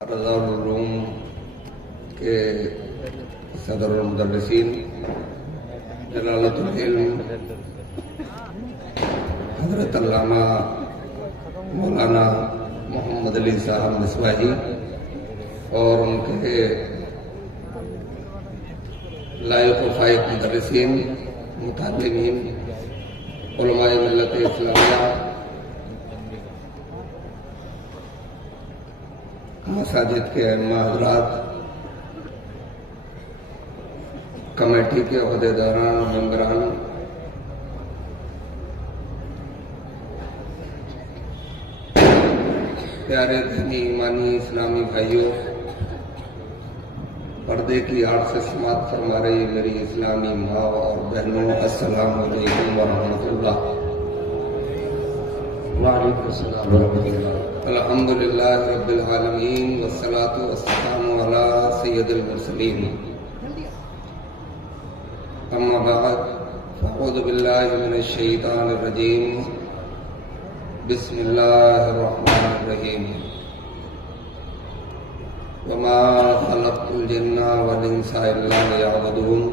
العلوم کے صدر المدرسین جلالت العلم حضرت علامہ مولانا محمد علی صاحب مصباحی اور ان کے لائق و فائق مدرسین، متعلمین، علماء ملت اسلامیہ، مساجد کے ائمہ حضرات، کمیٹی کے عہدیداران، ممبران، پیارے دینی ایمانی اسلامی بھائیوں، پردے کی آڑ سے سماعت فرما رہی میری اسلامی ماں اور بہنوں، السلام علیکم ورحمۃ اللہ۔ وعلیکم السلام ورحمۃ اللہ۔ الحمدللہ رب العالمین والصلاة والسلام علی سید المرسلین، اما بعد فاعوذ باللہ من الشیطان الرجیم، بسم اللہ الرحمن الرحیم، وما خلقت الجن والانس الا لیعبدون،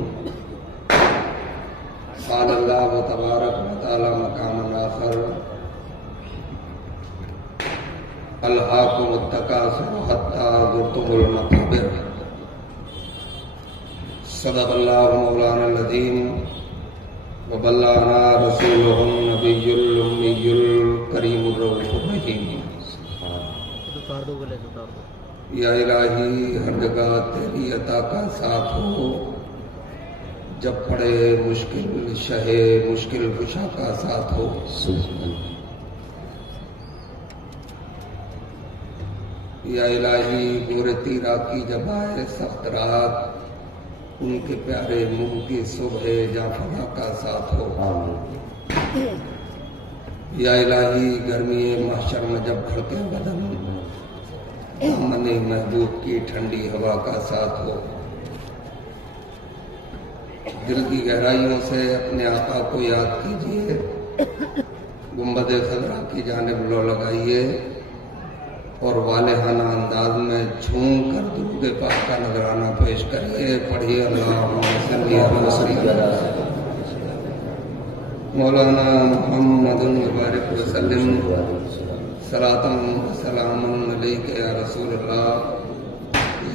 قال اللہ تبارک وتعالی مقام آخر، الہاکم التکاثر حتی زرتم المقابر، صدق اللہ مولانا العظیم وبلغنا رسولہ النبی الامی الکریم الرؤوف الرحیم۔ یا الہی ہر جگہ تیری عطا کا ساتھ ہو، جب پڑے مشکل شہ مشکل کشا کا ساتھ ہو۔ یا الہی گور تیرا کی جب آئے سخت رات، ان کے پیارے منہ کی صبح جاں فضا کا ساتھ ہو۔ یا الہی گرمی محشر میں جب بھڑکے بدن، دامن محبوب کی ٹھنڈی ہوا کا ساتھ ہو۔ دل کی گہرائیوں سے اپنے آقا کو یاد کیجئے، گنبد خضرا کی جانب لو لگائیے اور والہانہ انداز میں جھوم کر درود پاک کا نذرانہ پیش کریے۔ پڑھیے اللہم صلی علی سیدنا مولانا محمد مبارک وسلم، صلاۃ و سلام علیک یا رسول اللہ،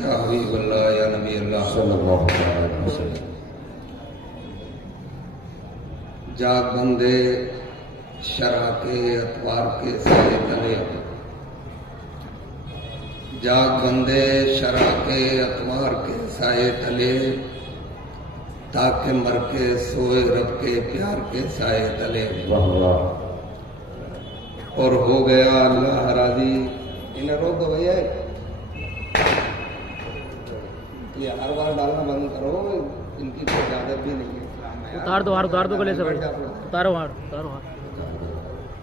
یا حبیب اللہ، یا نبی اللہ صلی اللہ علیہ وسلم۔ جاگ بندے شرع کے اتوار کے سائے تلے، جاگ بندے شرع کے اتوار کے سائے تلے، تاکہ مر کے سوئے رب کے پیار کے سائے تلے۔ اور ہو گیا اللہ راضی۔ انہیں روک دو بھیا، یہ ہر بار ڈالنا بند کرو، ان کی کوئی اجازت بھی نہیں ہے۔ اتار دو گلے سے بھائی، اتارو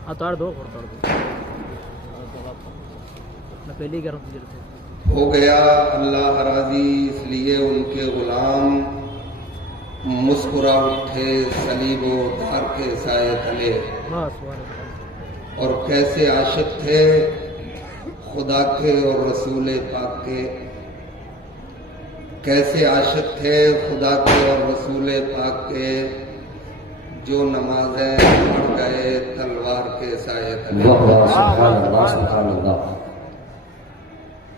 اتار دو۔ میں پہلے ہی کہہ رہا ہوں تجھے۔ ہو گیا اللہ راضی، اس لیے ان کے غلام مسکرا اٹھے صلیب و دار کے سائے تلے۔ اور کیسے عاشق تھے خدا کے اور رسول پاک کے، کیسے عاشق تھے خدا کے اور رسول پاک کے، جو نمازیں پڑھ گئے تلوار کے سائے تلے۔ سبحان اللہ، سبحان اللہ۔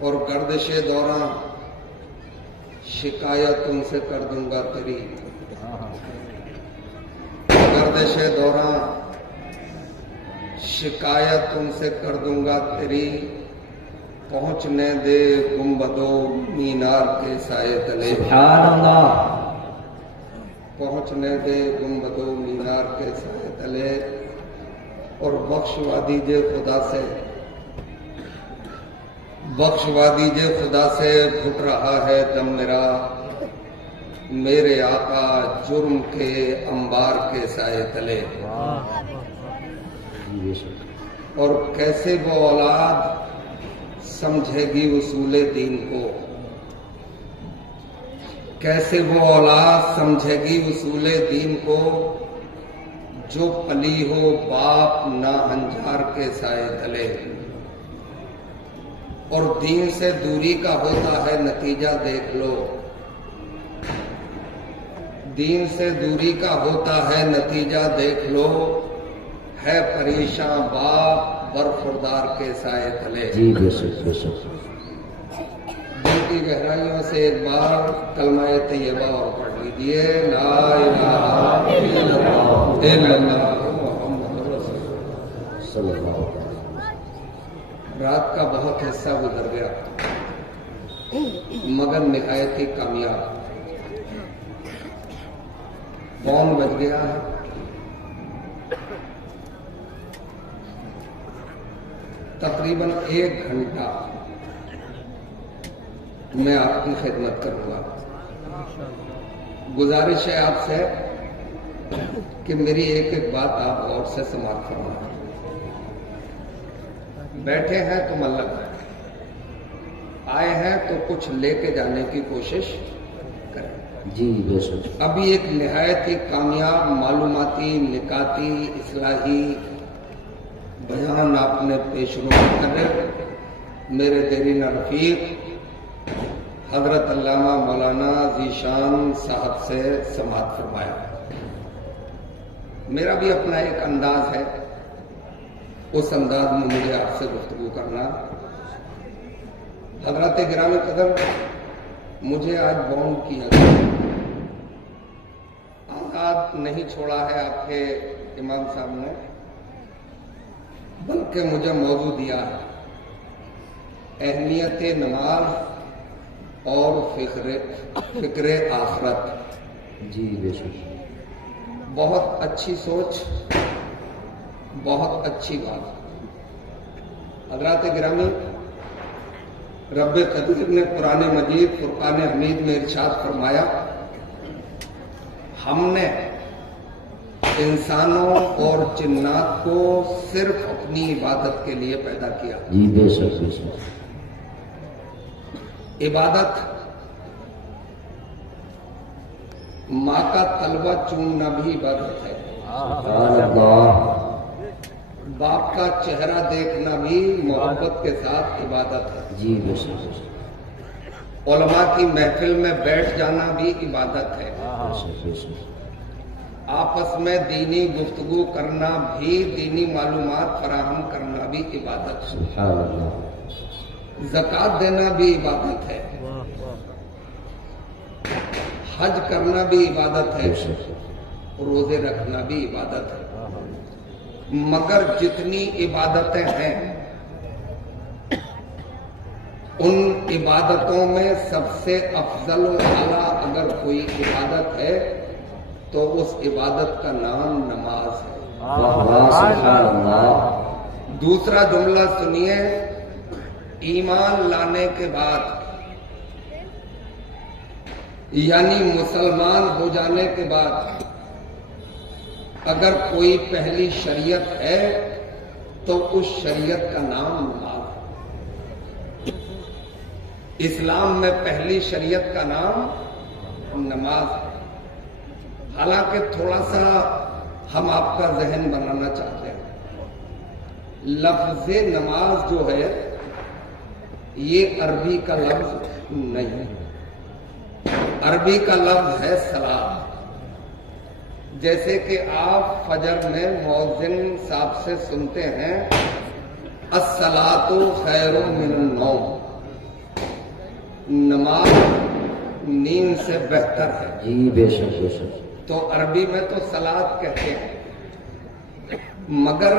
اور گردش دوراں شکایت تم سے کر دوں گا تیری، گردش دوراں شکایت تم سے کر دوں گا تیری، پہنچنے دے گنبد و مینار کے سائے تلے۔ سبحان اللہ۔ پہنچنے دے گنبد و مینار کے سائے تلے، اور بخشوا دیجئے خدا سے، بخشوا دیجئے خدا سے، گھٹ رہا ہے دم میرا، میرے آقا جرم کے انبار کے سائے تلے۔ اور کیسے وہ اولاد سمجھے گی اصول دین کو، کیسے وہ اولاد سمجھے گی اصول دین کو، جو پلی ہو باپ ناہنجار کے سائے تلے۔ اور دین سے دوری کا ہوتا ہے نتیجہ دیکھ لو، دین سے دوری کا ہوتا ہے نتیجہ دیکھ لو، ہے پریشاں باپ برخوردار کے سائے تلے۔ جی بے شک بے شک۔ دل کی گہرائیوں سے ایک بار کلمہ طیبہ اور پڑھ لیجیے، لا الہ الا اللہ محمد رسول اللہ۔ صلی اللہ علیہ وسلم۔ رات کا بہت حصہ گزر گیا مگر نہایت ہی کامیاب۔ پون بج گیا ہے، تقریباً 1 گھنٹہ میں آپ کی خدمت کروں گا۔ گزارش ہے آپ سے کہ میری ایک ایک بات آپ غور سے سماعت فرمائیں۔ بیٹھے ہیں تو من لگا ہے، آئے ہیں تو کچھ لے کے جانے کی کوشش کریں۔ جی بے شک۔ ابھی ایک نہایت ہی کامیاب معلوماتی نکاتی اصلاحی بیان آپ نے پیش رو کرے میرے دیرینہ رفیق حضرت علامہ مولانا ذیشان صاحب سے سماعت فرمایا۔ میرا بھی اپنا ایک انداز ہے، اس انداز میں مجھے آپ سے گفتگو کرنا۔ حضرات گرامی قدر، مجھے آج باؤنڈ کیا گیا، آزاد نہیں چھوڑا ہے آپ کے امام صاحب نے، بلکہ مجھے موضوع دیا ہے اہمیت نماز اور فکر آخرت۔ جی بے شک۔ بہت اچھی سوچ، بہت اچھی بات۔ حضرات گرامی، رب قدیر نے قرآن مجید فرقان حمید میں ارشاد فرمایا، ہم نے انسانوں اور جنات کو صرف اپنی عبادت کے لیے پیدا کیا۔ جی بے شک بے شک۔ عبادت ماں کا طلبہ چومنا بھی عبادت ہے، سبحان اللہ۔ باپ کا چہرہ دیکھنا بھی محبت کے ساتھ عبادت ہے، جی بے شک بے شک۔ علماء کی محفل میں بیٹھ جانا بھی عبادت ہے، بے شک بے شک۔ آپس میں دینی گفتگو کرنا بھی، دینی معلومات فراہم کرنا بھی عبادت ہے، سبحان اللہ۔ زکوٰۃ دینا بھی عبادت ہے، واہ واہ۔ حج کرنا بھی عبادت ہے، بے شک۔ روزے رکھنا بھی عبادت ہے۔ مگر جتنی عبادتیں ہیں ان عبادتوں میں سب سے افضل و اعلیٰ اگر کوئی عبادت ہے تو اس عبادت کا نام نماز ہے۔ واہ واہ، سبحان اللہ۔ دوسرا جملہ سنیے، ایمان لانے کے بعد یعنی مسلمان ہو جانے کے بعد اگر کوئی پہلی شریعت ہے تو اس شریعت کا نام نماز ہے۔ اسلام میں پہلی شریعت کا نام نماز ہے۔ حالانکہ تھوڑا سا ہم آپ کا ذہن بنانا چاہتے ہیں، لفظ نماز جو ہے یہ عربی کا لفظ نہیں، عربی کا لفظ ہے صلاۃ۔ جیسے کہ آپ فجر میں مؤذن صاحب سے سنتے ہیں الصلاۃ خیر من النوم، نماز نیند سے بہتر ہے۔ جی بے شک بے شک۔ تو عربی میں تو صلاۃ کہتے ہیں، مگر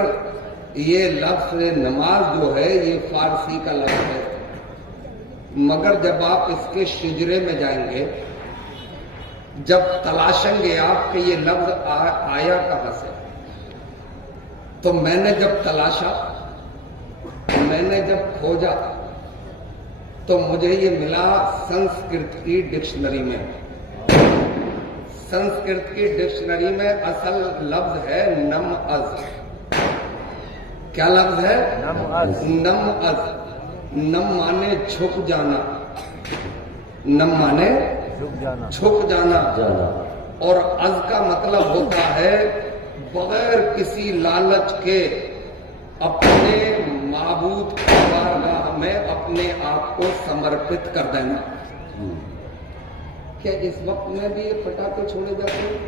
یہ لفظ نماز جو ہے یہ فارسی کا لفظ ہے۔ مگر جب آپ اس کے شجرے میں جائیں گے، جب تلاشیں گے آپ کہ یہ لفظ آیا کہاں سے، تو میں نے جب تلاشا، میں نے جب کھوجا تو مجھے یہ ملا سنسکرت کی ڈکشنری میں۔ سنسکرت کی ڈکشنری میں اصل لفظ ہے نم از۔ کیا لفظ ہے؟ نم از۔ نم مانے جھک جانا، نم مانے جھک جانا، اور از کا مطلب ہوتا ہے بغیر کسی لالچ کے अपने माबूद की बारगाह में अपने आप को समर्पित कर देना। क्या इस वक्त में भी ये पटाखे छोड़े जाते हैं?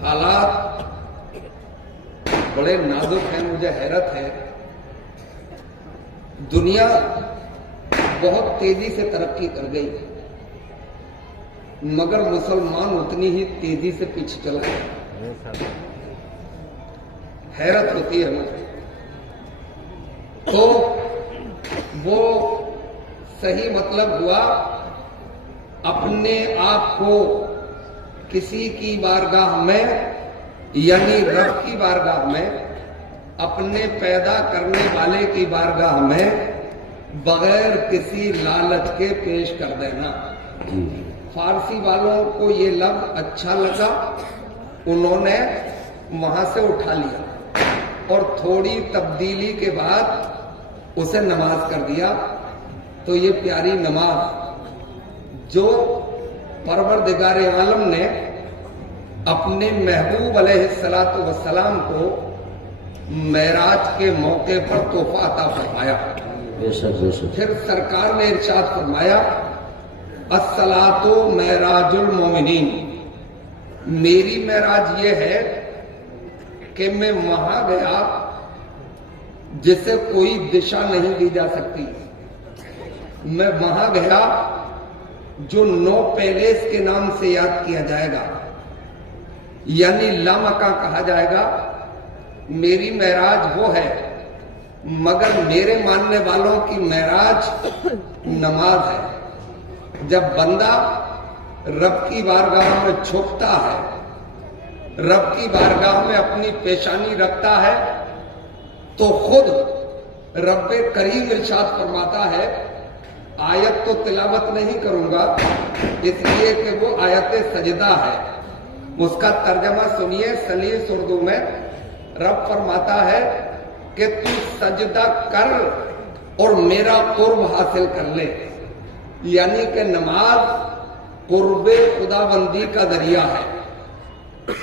हालात बड़े नाजुक हैं। मुझे हैरत है, दुनिया बहुत तेजी से तरक्की कर गई, मगर मुसलमान उतनी ही तेजी से पीछे चल गए। हैरत होती है मुझे। तो वो सही मतलब हुआ अपने आप को किसी की बारगाह में, यानी रब की बारगाह में, अपने पैदा करने वाले की बारगाह में बगैर किसी लालच के पेश कर देना। फारसी वालों को ये लफ्ज अच्छा लगा, उन्होंने वहां से उठा लिया और थोड़ी तब्दीली के बाद उसे नमाज कर दिया। तो ये प्यारी नमाज जो परवरदिगारे आलम ने अपने महबूब अलैहिस्सलातु वस्सलाम को मेराज के मौके पर तोहफा अता फरमाया। फिर सरकार ने इरशाद फरमाया, अस्सलातु मेराजुल मोमिनीन, मेरी मेराज ये है कि मैं वहां गया जिसे कोई दिशा नहीं दी जा सकती। मैं वहां गया जो 9 पैलेस के नाम से याद किया जाएगा, यानी लामका कहा जाएगा। मेरी मेराज वो है, मगर मेरे मानने वालों की मेराज नमाज है। जब बंदा रब की बारगाह में झुकता है, रब की बारगाह में अपनी पेशानी रखता है, तो खुद रब्बे करीम इरशाद फरमाता है, आयत तो तिलावत नहीं करूंगा इसलिए कि वो आयत सजदा है। उसका तर्जमा सुनिए सलीस उर्दू में। रब फरमाता है कि तू सजदा कर और मेरा कुर्ब हासिल कर ले, यानी कि नमाज कुर्बे खुदाबंदी का जरिया है।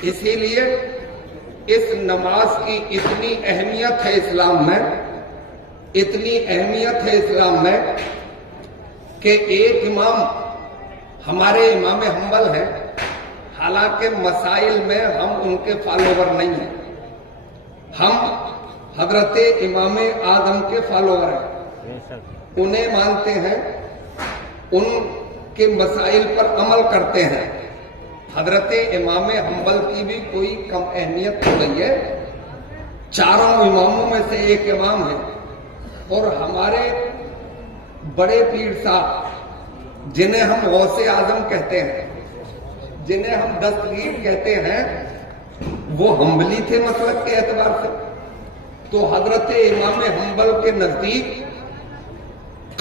इसीलिए इस नमाज की इतनी अहमियत है इस्लाम में, इतनी अहमियत है इस्लाम में कि एक इमाम हमारे इमाम हम्बल हैं, हालांकि मसाइल में हम उनके फॉलोवर नहीं हैं, हम हजरत इमाम आजम के फॉलोवर हैं, उन्हें मानते हैं, उनके मसाइल पर अमल करते हैं। हजरत इमाम हम्बल की भी कोई कम अहमियत हो गई है, चारों इमामों में से एक इमाम है। और हमारे बड़े पीर साहब जिन्हें हम गौसे आजम कहते हैं, जिन्हें हम दस्तगीर कहते हैं, वो हम्बली थे मसलक के एतबार से। तो हजरत इमाम हम्बल के नजदीक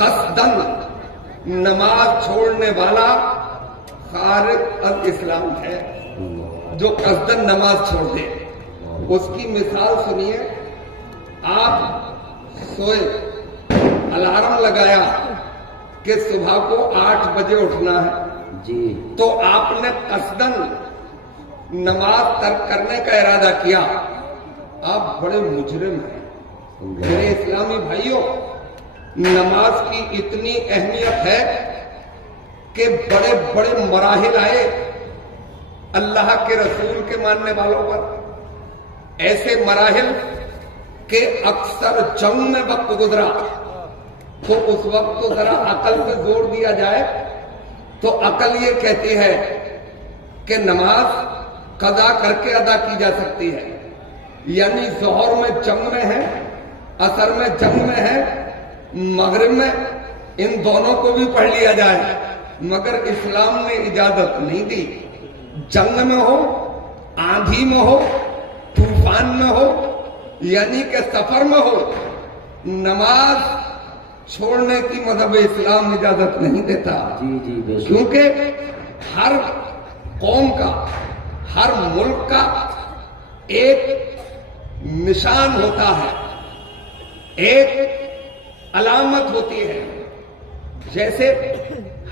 कसदन नमाज छोड़ने वाला खारिज अल इस्लाम है, जो कसदन नमाज छोड़ दे। उसकी मिसाल सुनिए। आप सोए, अलार्म लगाया कि सुबह को 8 बजे उठना है जी, तो आपने कसदन नमाज तर्क करने का इरादा किया, आप बड़े मुजरिम हैं। मेरे इस्लामी भाइयों, नमाज की इतनी अहमियत है कि बड़े बड़े मराहिल आए अल्लाह के रसूल के मानने वालों पर। ऐसे मराहिल के अक्सर जंग में वक्त गुजरा, तो उस वक्त तो जरा अकल पे जोर दिया जाए तो अकल ये कहती है कि नमाज कदा करके अदा की जा सकती है, यानी जोहर में जंग में है, असर में जंग में है, मगरिब में इन दोनों को भी पढ़ लिया जाए, मगर इस्लाम ने इजाजत नहीं दी। जंग में हो, आंधी में हो, तूफान में हो, यानी कि सफर में हो, नमाज छोड़ने की मजहब इस्लाम इजाजत नहीं देता। जी जी बेशक। क्योंकि हर कौम का, हर मुल्क का एक निशान होता है, एक अलामत होती है। जैसे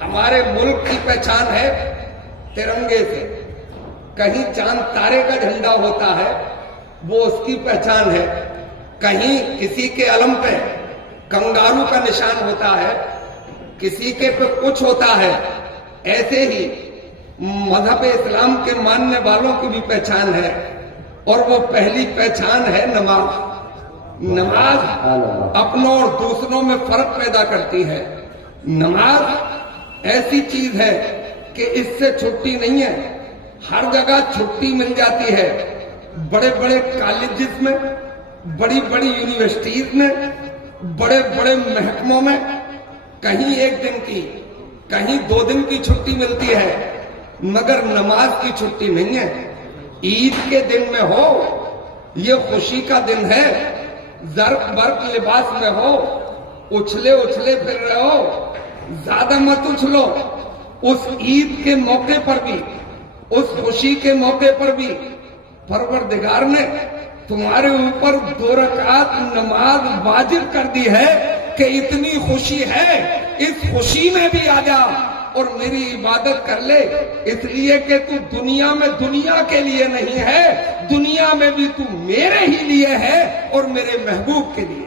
हमारे मुल्क की पहचान है तिरंगे से, कहीं चांद तारे का झंडा होता है, वो उसकी पहचान है। कहीं किसी के अलम पे कंगारू का निशान होता है, किसी के पे कुछ होता है। ऐसे ही मजहब इस्लाम के मानने वालों की भी पहचान है, और वो पहली पहचान है नमाज। नमाज अपनों और दूसरों में फर्क पैदा करती है। नमाज ऐसी चीज है कि इससे छुट्टी नहीं है, हर जगह छुट्टी मिल जाती है। बड़े बड़े कॉलेजेस में, बड़ी बड़ी यूनिवर्सिटीज में, बड़े बड़े महकमों में कहीं 1 दिन की, कहीं 2 दिन की छुट्टी मिलती है, मगर नमाज की छुट्टी नहीं है। ईद के दिन में हो, ये खुशी का दिन है, जर्क बर्क लिबास में हो, उछले उछले फिर रहे हो, ज्यादा मत उछलो। उस ईद के मौके पर भी, उस खुशी के मौके पर भी परवरदिगार ने तुम्हारे ऊपर 2 रकात नमाज वाजिब कर दी है कि इतनी खुशी है, इस खुशी में भी आ जा और मेरी इबादत कर ले। इसलिए कि तू दुनिया में दुनिया के लिए नहीं है, दुनिया में भी तू मेरे ही लिए है और मेरे महबूब के लिए।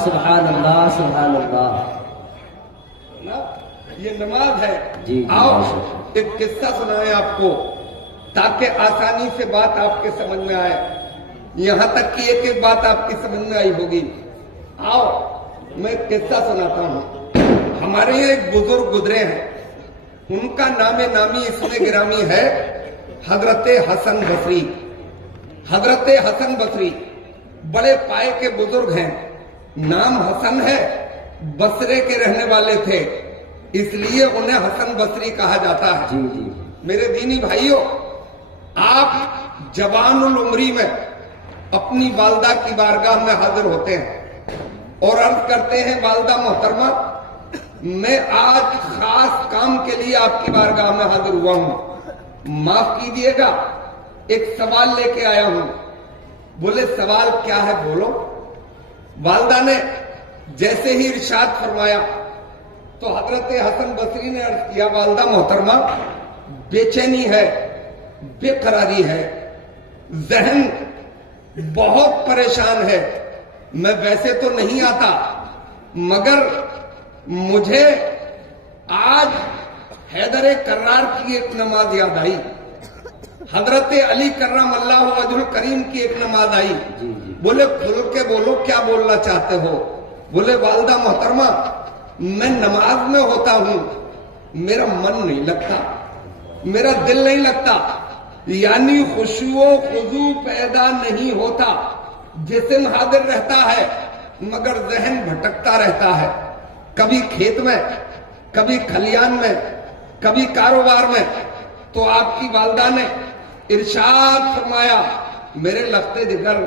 सुभान अल्लाह, सुभान अल्लाह। ये नमाज है। जी, आओ एक किस्सा सुनाए आपको, ताकि आसानी से बात आपके समझ में आए। यहां तक कि एक एक बात आपकी समझ में आई होगी। आओ मैं एक किस्सा सुनाता हूं। हमारे यहाँ एक बुजुर्ग गुजरे हैं, उनका नामे नामी इसमें गिरामी है हजरत हसन बसरी। हजरत हसन बसरी बड़े पाए के बुजुर्ग हैं, नाम हसन है, बसरे के रहने वाले थे, इसलिए उन्हें हसन बसरी कहा जाता है। जी जी। मेरे दीनी भाइयों, आप जवानुल उम्री में अपनी वालदा की बारगाह में हाजिर होते हैं और अर्ज करते हैं, वालदा मोहतरमा, मैं आज खास काम के लिए आपकी बारगाह में हाजिर हुआ हूं, माफ कीजिएगा, एक सवाल लेके आया हूं। बोले सवाल क्या है, बोलो। वालदा ने जैसे ही इरशाद फरमाया तो हजरत हसन बसरी ने अर्ज किया, वालदा मोहतरमा, बेचैनी है, बेकरारी है, जहन बहुत परेशान है। मैं वैसे तो नहीं आता, मगर मुझे आज हैदर कर्रार की एक नमाज याद आई, हजरत अली कर्रमल्लाहु वजहुल करीम की एक नमाज आई। बोले खुल के बोलो, क्या बोलना चाहते हो। बोले वालदा मोहतरमा, मैं नमाज में होता हूं, मेरा मन नहीं लगता, मेरा दिल नहीं लगता, यानी खुशू खुजू पैदा नहीं होता। जिस्म हाजिर रहता है मगर जहन भटकता रहता है, कभी खेत में, कभी खलियान में, कभी कारोबार में। तो आपकी वालदा ने इरशाद फरमाया, मेरे लफ्ते जिगर,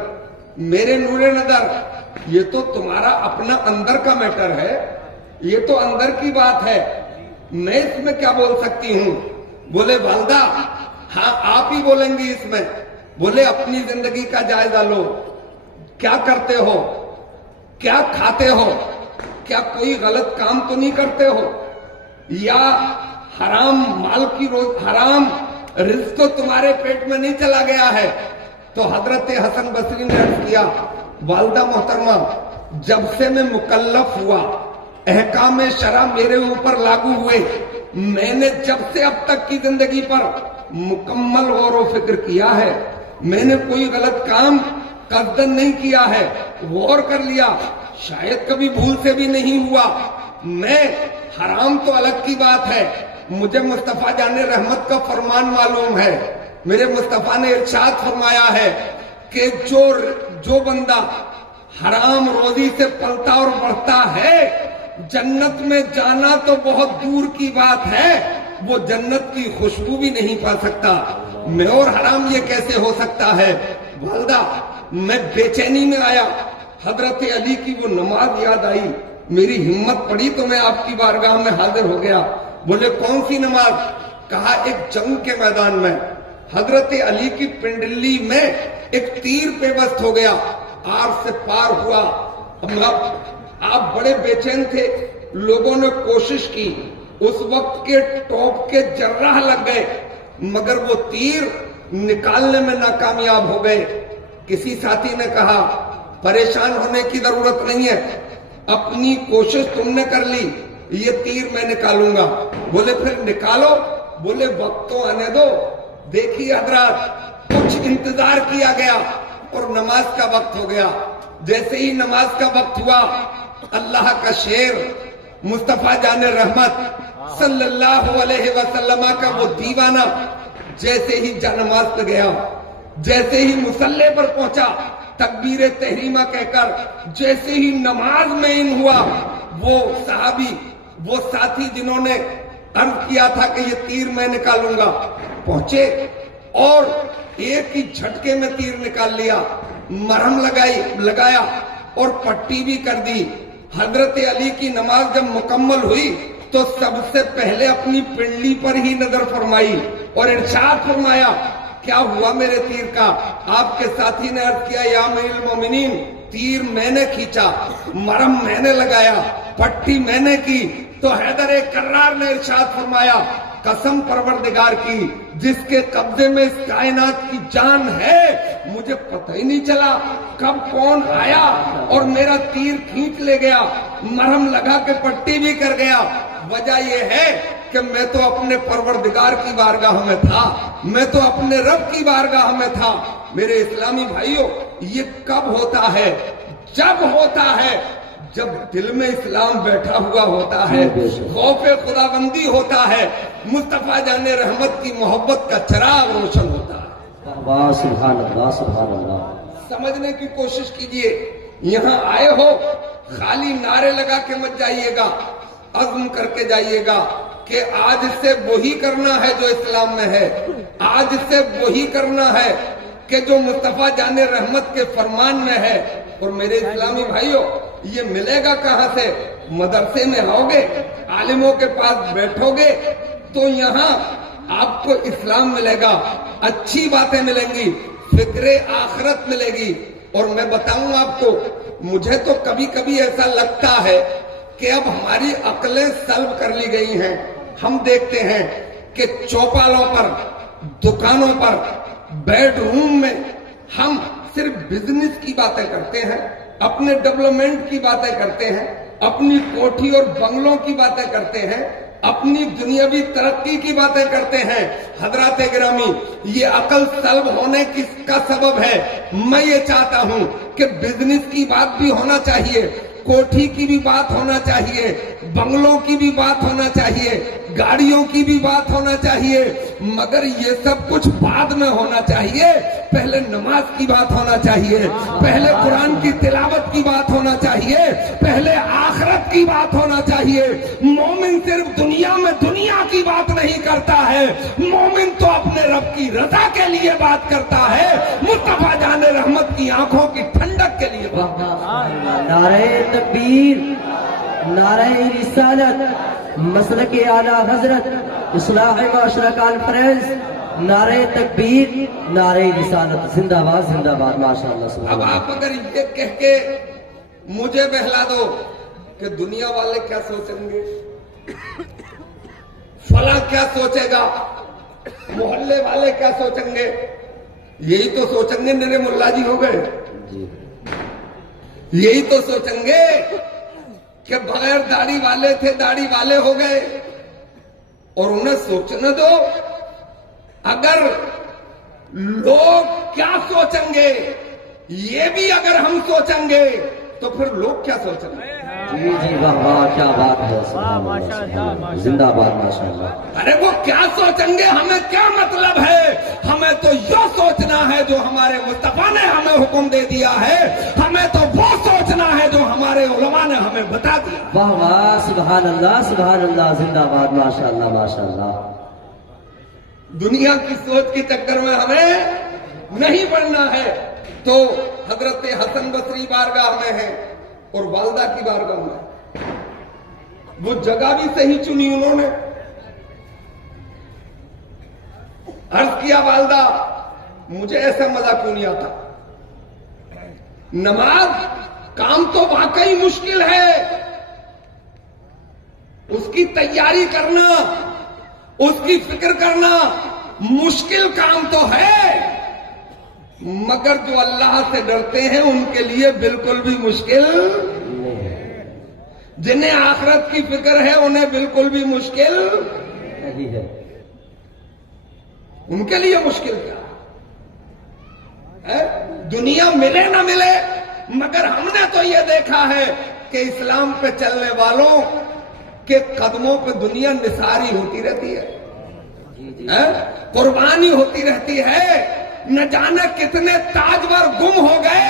मेरे नूरे नजर, ये तो तुम्हारा अपना अंदर का मैटर है, ये तो अंदर की बात है, मैं इसमें क्या बोल सकती हूं। बोले वालदा, हाँ आप ही बोलेंगी इसमें। बोले अपनी जिंदगी का जायजा लो, क्या करते हो, क्या खाते हो, क्या कोई गलत काम तो नहीं करते हो, या हराम माल की रोज हराम रिज्क तो तुम्हारे पेट में नहीं चला गया है। तो हजरत हसन बसरी ने अर्ज किया, वालदा मोहतरमा, जब से मैं मुकल्लफ हुआ, अहकाम शरा मेरे ऊपर लागू हुए, मैंने जब से अब तक की जिंदगी पर मुकम्मल गौर व फिक्र किया है, मैंने कोई गलत काम कस्दन नहीं किया है, गौर कर लिया, शायद कभी भूल से भी नहीं हुआ। मैं हराम तो अलग की बात है, मुझे मुस्तफा जाने रहमत का फरमान मालूम है। मेरे मुस्तफा ने इरशाद फरमाया है कि जो बंदा हराम रोजी से पलता और बढ़ता है, जन्नत में जाना तो बहुत दूर की बात है, वो जन्नत की खुशबू भी नहीं पा सकता। मैं और हराम ये कैसे हो सकता है। वालदा, मैं बेचैनी में आया, हजरत अली की वो नमाज याद आई, मेरी हिम्मत पड़ी तो मैं आपकी बारगाह में हाजिर हो गया। बोले कौन सी नमाज। कहा एक जंग के मैदान में हजरत अली की पिंडली में एक तीर पेवस्त हो गया, आर से पार हुआ। आप बड़े बेचैन थे, लोगों ने कोशिश की, उस वक्त के टॉप के जर्राह लग गए, मगर वो तीर निकालने में नाकामयाब हो गए। किसी साथी ने कहा परेशान होने की जरूरत नहीं है, अपनी कोशिश तुमने कर ली, ये तीर मैं निकालूंगा। बोले फिर निकालो। बोले वक्त तो आने दो। देखिए हजरात, कुछ इंतजार किया गया और नमाज का वक्त हो गया। जैसे ही नमाज का वक्त हुआ, अल्लाह का शेर मुस्तफा जाने रहमत सल्लल्लाहु अलैहि वसल्लम का वो दीवाना जैसे ही नमाज पे गया, जैसे ही मुसल्ले पर पहुंचा, तकबीर तहरीमा कहकर जैसे ही नमाज में इन हुआ, वो सहाबी, वो साथी जिन्होंने अर्ज किया था कि ये तीर मैं निकालूंगा, पहुंचे और एक ही झटके में तीर निकाल लिया, मरहम लगाया और पट्टी भी कर दी। हजरत अली की नमाज जब मुकम्मल हुई तो सबसे पहले अपनी पिंडली पर ही नजर फरमाई और इरशाद फरमाया, क्या हुआ मेरे तीर का? आपके साथी ने अर्ज किया, या अमीरुल मोमिनीन, तीर मैंने खींचा, मरहम मैंने लगाया, पट्टी मैंने की। तो हैदर कर्रार ने इरशाद फरमाया, कसम परवरदिगार की जिसके कब्जे में इस कायनात की जान है, मुझे पता ही नहीं चला कब कौन आया और मेरा तीर खींच ले गया, मरहम लगा के पट्टी भी कर गया। वजह यह है कि मैं तो अपने परवरदिगार की बारगाह में था, मैं तो अपने रब की बारगाह में था। मेरे इस्लामी भाइयों, ये कब होता है? जब होता है जब दिल में इस्लाम बैठा हुआ होता है, खौफे खुदाबंदी होता है, मुस्तफा जाने रहमत की मोहब्बत का चिराग रोशन होता है। वाह सुभान अल्लाह, सुभान अल्लाह। समझने की कोशिश कीजिए, यहाँ आए हो खाली नारे लगा के मत जाइएगा, अज़्म करके जाइएगा कि आज से वही करना है जो इस्लाम में है, आज से वही करना है कि जो मुस्तफा जाने रहमत के फरमान में है। और मेरे इस्लामी भाइयों, ये मिलेगा कहां से? मदरसे में आओगे, आलिमों के पास बैठोगे तो यहाँ आपको इस्लाम मिलेगा, अच्छी बातें मिलेंगी, फिक्रे आखिरत मिलेगी। और मैं बताऊं आपको, मुझे तो कभी कभी ऐसा लगता है कि अब हमारी अक्लें सल्ब कर ली गई हैं। हम देखते हैं कि चौपालों पर, दुकानों पर, बेडरूम में हम सिर्फ बिजनेस की बातें करते हैं, अपने डेवलपमेंट की बातें करते हैं, अपनी कोठी और बंगलों की बातें करते हैं, अपनी दुनियावी तरक्की की बातें करते हैं। हजरात गिरामी, ये अकल सल्ब होने किसका सबब है? मैं ये चाहता हूं कि बिजनेस की बात भी होना चाहिए, कोठी की भी बात होना चाहिए, बंगलों की भी बात होना चाहिए, गाड़ियों की भी बात होना चाहिए, मगर ये सब कुछ बाद में होना चाहिए। पहले नमाज की बात होना चाहिए, पहले कुरान की तिलावत की बात होना चाहिए, पहले आखिरत की बात होना चाहिए। मोमिन सिर्फ दुनिया में दुनिया की बात नहीं करता है, मोमिन तो अपने रब की रजा के लिए बात करता है, मुस्तफा जाने रहमत की आंखों की ठंडक के लिए बात करता है। नारे तकबीर, नारे रिसालत, मसलक आला हजरत, इस्लाह माशरा कॉन्फ्रेंस, नारे तकबीर, नारे रिसालत, जिंदाबाद जिंदाबाद, माशाअल्लाह। अब आप अगर ये कह के मुझे बहला दो कि दुनिया वाले क्या सोचेंगे, फला क्या सोचेगा, मोहल्ले वाले क्या सोचेंगे, यही तो सोचेंगे मेरे मुल्ला जी हो गए, यही तो सोचेंगे कि बगैर दाढ़ी वाले थे, दाढ़ी वाले हो गए। और उन्हें सोचने दो, अगर लोग क्या सोचेंगे ये भी अगर हम सोचेंगे तो फिर लोग क्या सोचेंगे? जी जी, वाह वाह, क्या बात है, जिंदाबाद, माशाअल्लाह। अरे वो क्या सोचेंगे, हमें क्या मतलब है? हमें तो यो सोचना है जो हमारे मुस्तफा ने हमें हुक्म दे दिया है, हमें तो वो सोचना है जो हमारे उलमा ने हमें बता दिया। वाह वाह, सुभान अल्लाह, सुभान अल्लाह, जिंदाबाद, माशाअल्लाह माशाअल्लाह। दुनिया की सोच के चक्कर में हमें नहीं पड़ना है। तो हजरत हसन बसरी बारगाह में है और वालदा की बारगाह में, वो जगह भी सही चुनी उन्होंने। अर्ज किया, वालदा मुझे ऐसा मजा क्यों नहीं आता? नमाज काम तो वाकई मुश्किल है, उसकी तैयारी करना, उसकी फिक्र करना मुश्किल काम तो है, मगर जो अल्लाह से डरते हैं उनके लिए बिल्कुल भी मुश्किल, जिन्हें आखिरत की फिक्र है उन्हें बिल्कुल भी मुश्किल नहीं है। उनके लिए मुश्किल क्या है? दुनिया मिले ना मिले, मगर हमने तो ये देखा है कि इस्लाम पे चलने वालों के कदमों पे दुनिया निसारी होती रहती है, कुर्बानी होती रहती है। न जाने कितने ताजवर गुम हो गए,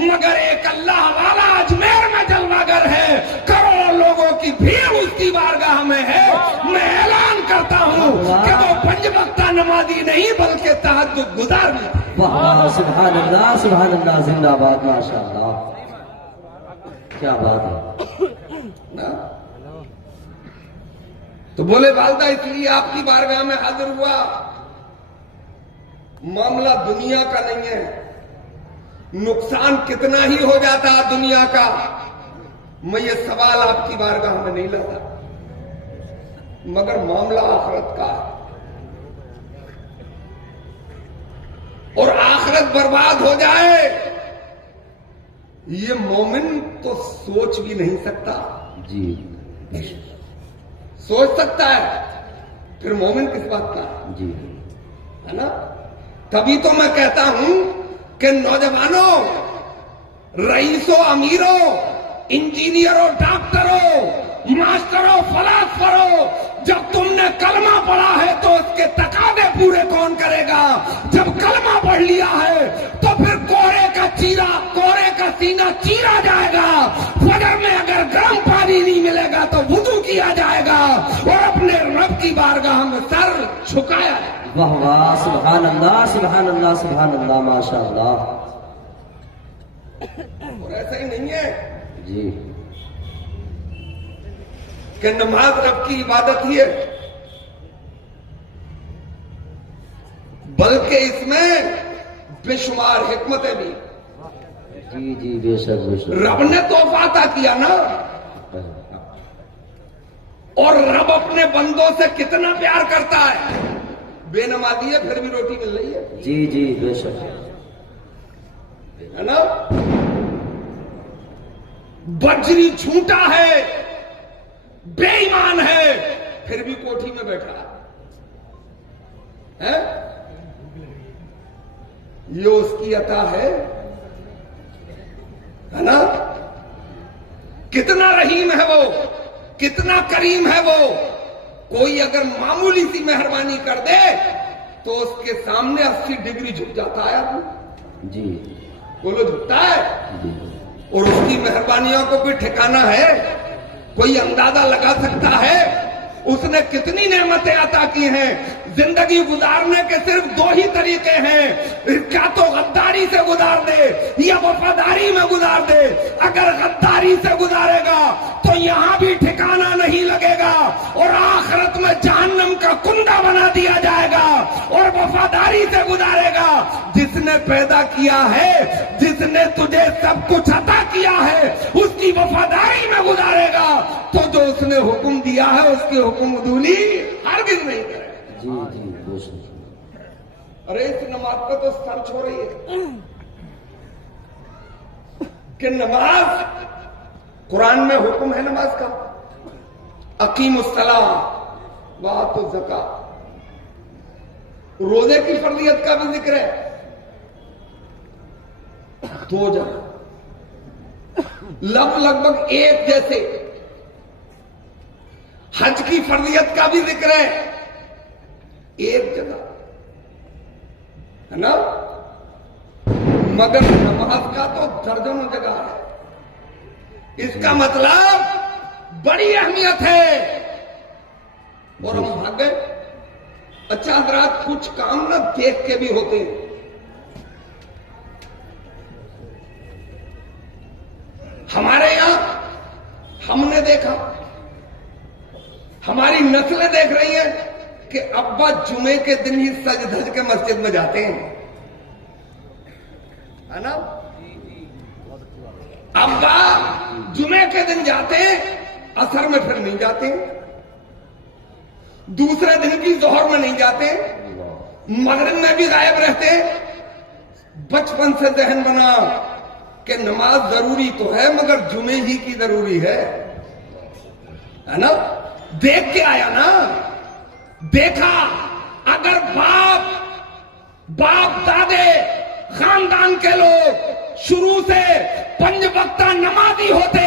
मगर एक अल्लाह वाला अजमेर में जलवागर है, करोड़ों लोगों की भीड़ उसकी बारगाह में है। मैं ऐलान करता हूँ कि वो 5 वक्ता नमाजी नहीं बल्कि तहज्जुद गुजार भी थे। वाह, सुभान अल्लाह, जिंदाबाद, माशाअल्लाह, क्या बात है ना? तो बोले वालदा इसलिए आपकी बारगाह में हाजिर हुआ, मामला दुनिया का नहीं है, नुकसान कितना ही हो जाता दुनिया का, मैं ये सवाल आपकी बारगाह में नहीं लाता, मगर मामला आखिरत का है। और आखिरत बर्बाद हो जाए ये मोमिन तो सोच भी नहीं सकता। जी, सोच सकता है, फिर मोमिन किस बात का जी, है ना? तभी तो मैं कहता हूं कि नौजवानों, रईसों, अमीरों, इंजीनियरों, डॉक्टरों, मास्टरों, फलासफरों, जब तुमने कलमा पढ़ा है तो उसके तकादे पूरे कौन करेगा? जब कलमा पढ़ लिया है तो फिर कोहरे का सीना चीरा जाएगा। फजर में अगर गर्म पानी नहीं मिलेगा तो वुजू किया जाएगा और अपने रब की बारगाह में सर झुकाया जाएगा। वाह वाह, सुभान अल्लाह, सुभान अल्लाह, सुभान अल्लाह, माशाअल्लाह। और ऐसा ही नहीं है जी, कि नमाज रब की इबादत ही है, बल्कि इसमें बेशुमार हिकमतें भी। जी जी, बेशक बेशक। रब ने तोहफा अता किया ना, और रब अपने बंदों से कितना प्यार करता है। बेनमाजी है फिर भी रोटी मिल रही है, जी जी, बेशक, है ना? बजरी झूठा है, बेईमान है, फिर भी कोठी में बैठा है। ये उसकी अता है ना? कितना रहीम है वो, कितना करीम है वो। कोई अगर मामूली सी मेहरबानी कर दे तो उसके सामने 80 डिग्री झुक जाता है आदमी। जी, बोलो झुकता है? जी, और उसकी मेहरबानियों को कोई ठिकाना है? कोई अंदाजा लगा सकता है उसने कितनी नेमतें अता की हैं? जिंदगी गुजारने के सिर्फ 2 ही तरीके हैं, क्या तो गद्दारी से गुजार दे या वफादारी में गुजार दे। अगर गद्दारी से गुजारेगा तो यहां भी ठिकाना नहीं लगेगा और आखिरत में जहन्नम का कुंडा बना दिया जाएगा। और वफादारी से गुजारेगा, जिसने पैदा किया है, जिसने तुझे सब कुछ अता किया है, उसकी वफादारी में गुजारेगा तो जो उसने हुक्म दिया है उसकी हुक्म उदूली हरगिज़ नहीं करेगा। जी जी, बेशक। अरे इस नमाज पे तो सर्च हो रही है कि नमाज, कुरान में हुक्म है नमाज का, अकीमुस्सलाह व आतुज़ ज़कात। रोजे की फर्जियत का भी जिक्र है 2 जगह, लगभग एक जैसे। हज की फर्जियत का भी जिक्र है एक जगह, है ना? मगर नमाज का तो दर्जनों जगह है। इसका मतलब बड़ी अहमियत है। और हम भाग गए। अच्छा हजरात, कुछ काम ना देख के भी होते हैं। हमारे यहां हमने देखा, हमारी नस्लें देख रही हैं कि अब्बा जुमे के दिन ही सज धज के मस्जिद में जाते हैं, है ना? अब्बा जुमे के दिन जाते हैं, असर में फिर नहीं जाते, दूसरे दिन की जोहर में नहीं जाते, मगरिब में भी गायब रहते, बचपन से जहन बना कि नमाज जरूरी तो है मगर जुमे ही की जरूरी है ना। देख के आया ना, देखा अगर बाप दादे खानदान के लोग शुरू से 5 वक्ता नमाजी होते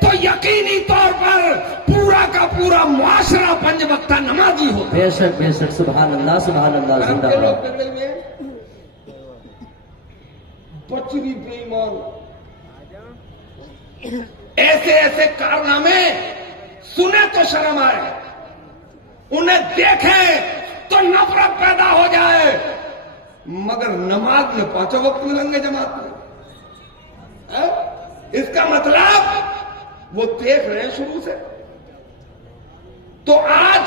तो यकीनी तौर पर पूरा का पूरा मुआशरा 5 वक्ता नमाजी होता। बेशक बेशक, सुभान अल्लाह जिंदाबाद। बचरी बेईमान ऐसे ऐसे कारनामे सुने तो शर्म आए, उन्हें देखें तो नफरत पैदा हो जाए, मगर नमाज में 5 वक्त मिलेंगे जमात में। इसका मतलब वो देख रहे हैं शुरू से। तो आज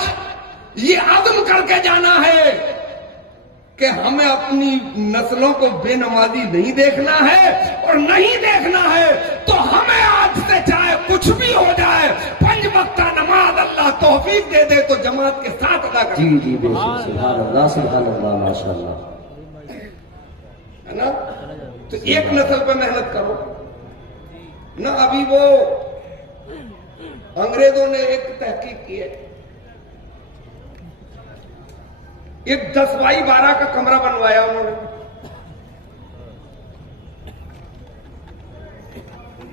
ये अज़्म करके जाना है कि हमें अपनी नस्लों को बेनमाजी नहीं देखना है, और नहीं देखना है तो हमें आज से चाहे कुछ भी हो जाए 5 वक्ता नमाज अल्लाह तौफीक दे दे तो जमात के साथ अदा करें। जी जी बेशक, सुभान अल्लाह माशाअल्लाह, है ना। तो एक नस्ल पे मेहनत करो ना। अभी वो अंग्रेजों ने एक तहकीक की है, एक 10 बाई 12 का कमरा बनवाया उन्होंने,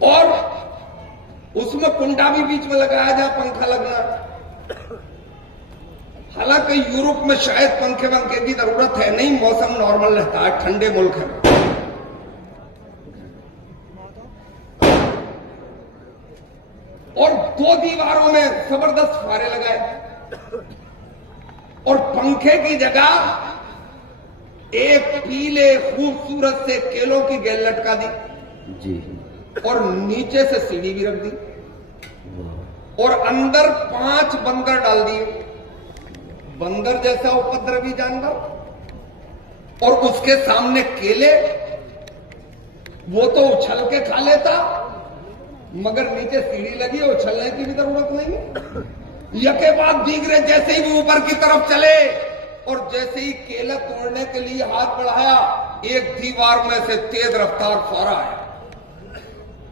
और उसमें कुंडा भी बीच में लगाया जहां पंखा लगना। हालांकि यूरोप में शायद पंखे वंखे की जरूरत है नहीं, मौसम नॉर्मल रहता है, ठंडे मुल्क है। और 2 दीवारों में जबरदस्त फारे लगाए, और पंखे की जगह एक पीले खूबसूरत से केलों की गेल लटका दी जी, और नीचे से सीढ़ी भी रख दी, और अंदर 5 बंदर डाल दिए, बंदर जैसा उपद्रवी जानवर, और उसके सामने केले। वो तो उछल के खा लेता, मगर नीचे सीढ़ी लगी, उछलने की भी जरूरत नहीं। यके बाद दीगरे जैसे ही वो ऊपर की तरफ चले, और जैसे ही केला तोड़ने के लिए हाथ बढ़ाया, एक दीवार में से तेज रफ्तार फारा आया,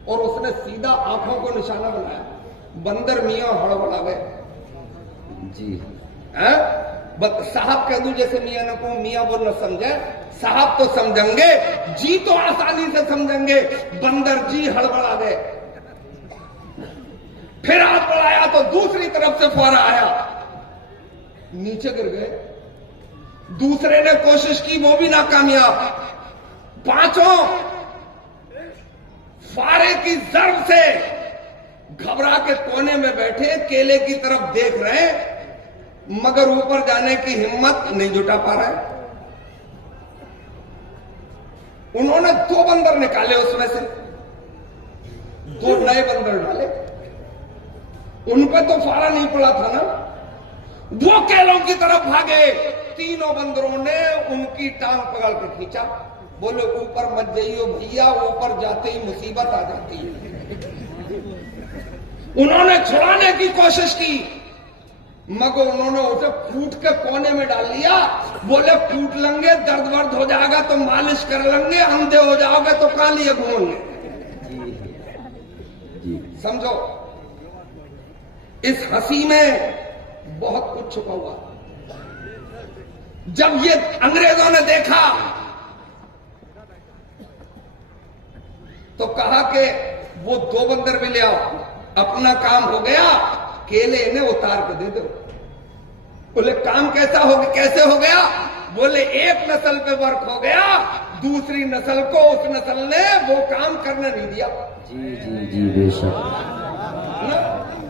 और उसने सीधा आंखों को निशाना बनाया। बंदर मियां हड़बड़ा गए जी। साहब कह दूं जैसे मियां न को, मियां वो न समझे, साहब तो समझेंगे, जी तो आसानी से समझेंगे। बंदर जी हड़बड़ा गए, फिर हाथ बढ़ाया तो दूसरी तरफ से फौरा आया, नीचे गिर गए। दूसरे ने कोशिश की, वो भी नाकामयाब। 5 फारे की जर्ब से घबरा के कोने में बैठे, केले की तरफ देख रहे, मगर ऊपर जाने की हिम्मत नहीं जुटा पा रहे। उन्होंने 2 बंदर निकाले, उसमें से 2 नए बंदर डाले। उन पे तो फारा नहीं पड़ा था ना, वो केलों की तरफ भागे। 3 बंदरों ने उनकी टांग पकड़ के खींचा, बोले ऊपर मत जाइयो भैया, ऊपर जाते ही मुसीबत आ जाती है। उन्होंने छुड़ाने की कोशिश की, मगर उन्होंने उसे फूट के कोने में डाल लिया। बोले फूट लेंगे, दर्द वर्द हो जाएगा तो मालिश कर लेंगे, अंधे हो जाओगे तो कहां लिए घूमेंगे। समझो, इस हंसी में बहुत कुछ छुपा हुआ। जब ये अंग्रेजों ने देखा तो कहा कि वो 2 बंदर भी ले आओ, अपना काम हो गया, केले इन्हें उतार के दे दो। बोले काम कैसा हो गया, कैसे हो गया? बोले एक नस्ल पे वर्क हो गया, दूसरी नस्ल को उस नस्ल ने वो काम करने नहीं दिया। जी जी जी बेशक।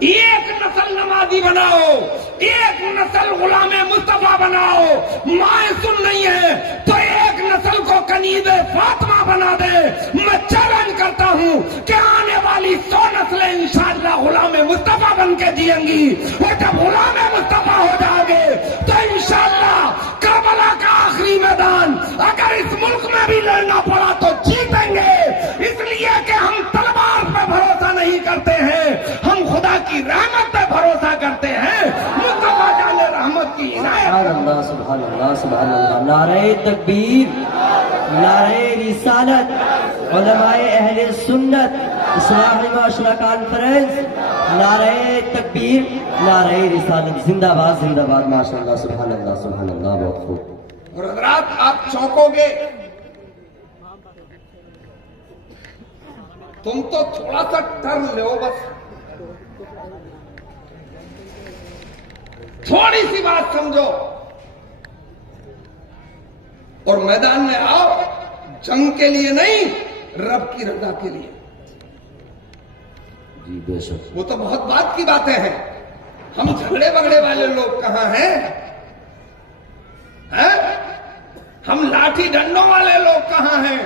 एक नस्ल नमाजी बनाओ, एक नस्ल गुलामे मुस्तफा बनाओ। माए सुन नहीं है तो एक नस्ल को कनीज़े फातिमा बना दे। मैं चैलेंज करता हूं कि आने वाली 100 नस्लें इंशाअल्लाह गुलामे मुस्तफा बन के जिएंगी, और जब गुलामे मुस्तफा हो जाओगे तो इंशाअल्लाह करबला का आखिरी मैदान अगर इस मुल्क में भी लड़ना पड़ा तो जीतेंगे। इसलिए कि हम तलवार पे भरोसा नहीं करते हैं, हम खुदा की रहमत पे भरोसा करते हैं। मुस्तफा जाने रहमत की इनायत। सुभान अल्लाह, सुभान अल्लाह, सुभान अल्लाह। नारे तकबीर, नारे رسالت علماء اہل سنت اصلاحی معاشرہ کانفرنس نعرہ تکبیر نعرہ رسالت زندہ باد ماشاءاللہ سبحان اللہ بہت خوب اور حضرات آپ چونکو گے تم تو تھوڑا سا ٹرن لو بس تھوڑی سی بات سمجھو اور میدان میں آؤ جنگ کے لیے نہیں رب کی رضا کے لیے جی بے شک وہ تو بہت بات کی باتیں ہیں ہم جھگڑے بگڑے والے لوگ کہاں ہیں ہم لاٹھی ڈنڈوں والے لوگ کہاں ہیں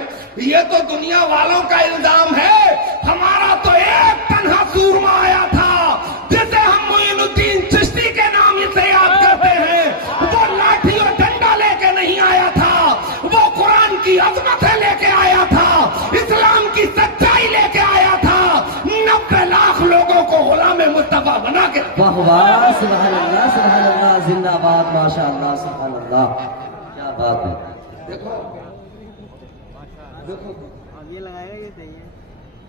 یہ تو دنیا والوں کا الزام ہے ہمارا تو ایک تنہا سورما آیا تھا جسے ہم معین الدین چشتی کے نام سے یاد کرتے ہیں وہ لاٹھی اور ڈنڈا لے کے نہیں آیا تھا وہ قرآن کی عظمتیں لے کے آیا تھا اسلام کی سچائی لے کے آیا تھا 90 لاکھ لوگوں کو غلام مصطفیٰ بنا کے واہ واہ سبحان اللہ زندہ باد ماشاءاللہ سبحان اللہ کیا بات ہے دیکھو یہ لگائے یہ صحیح ہے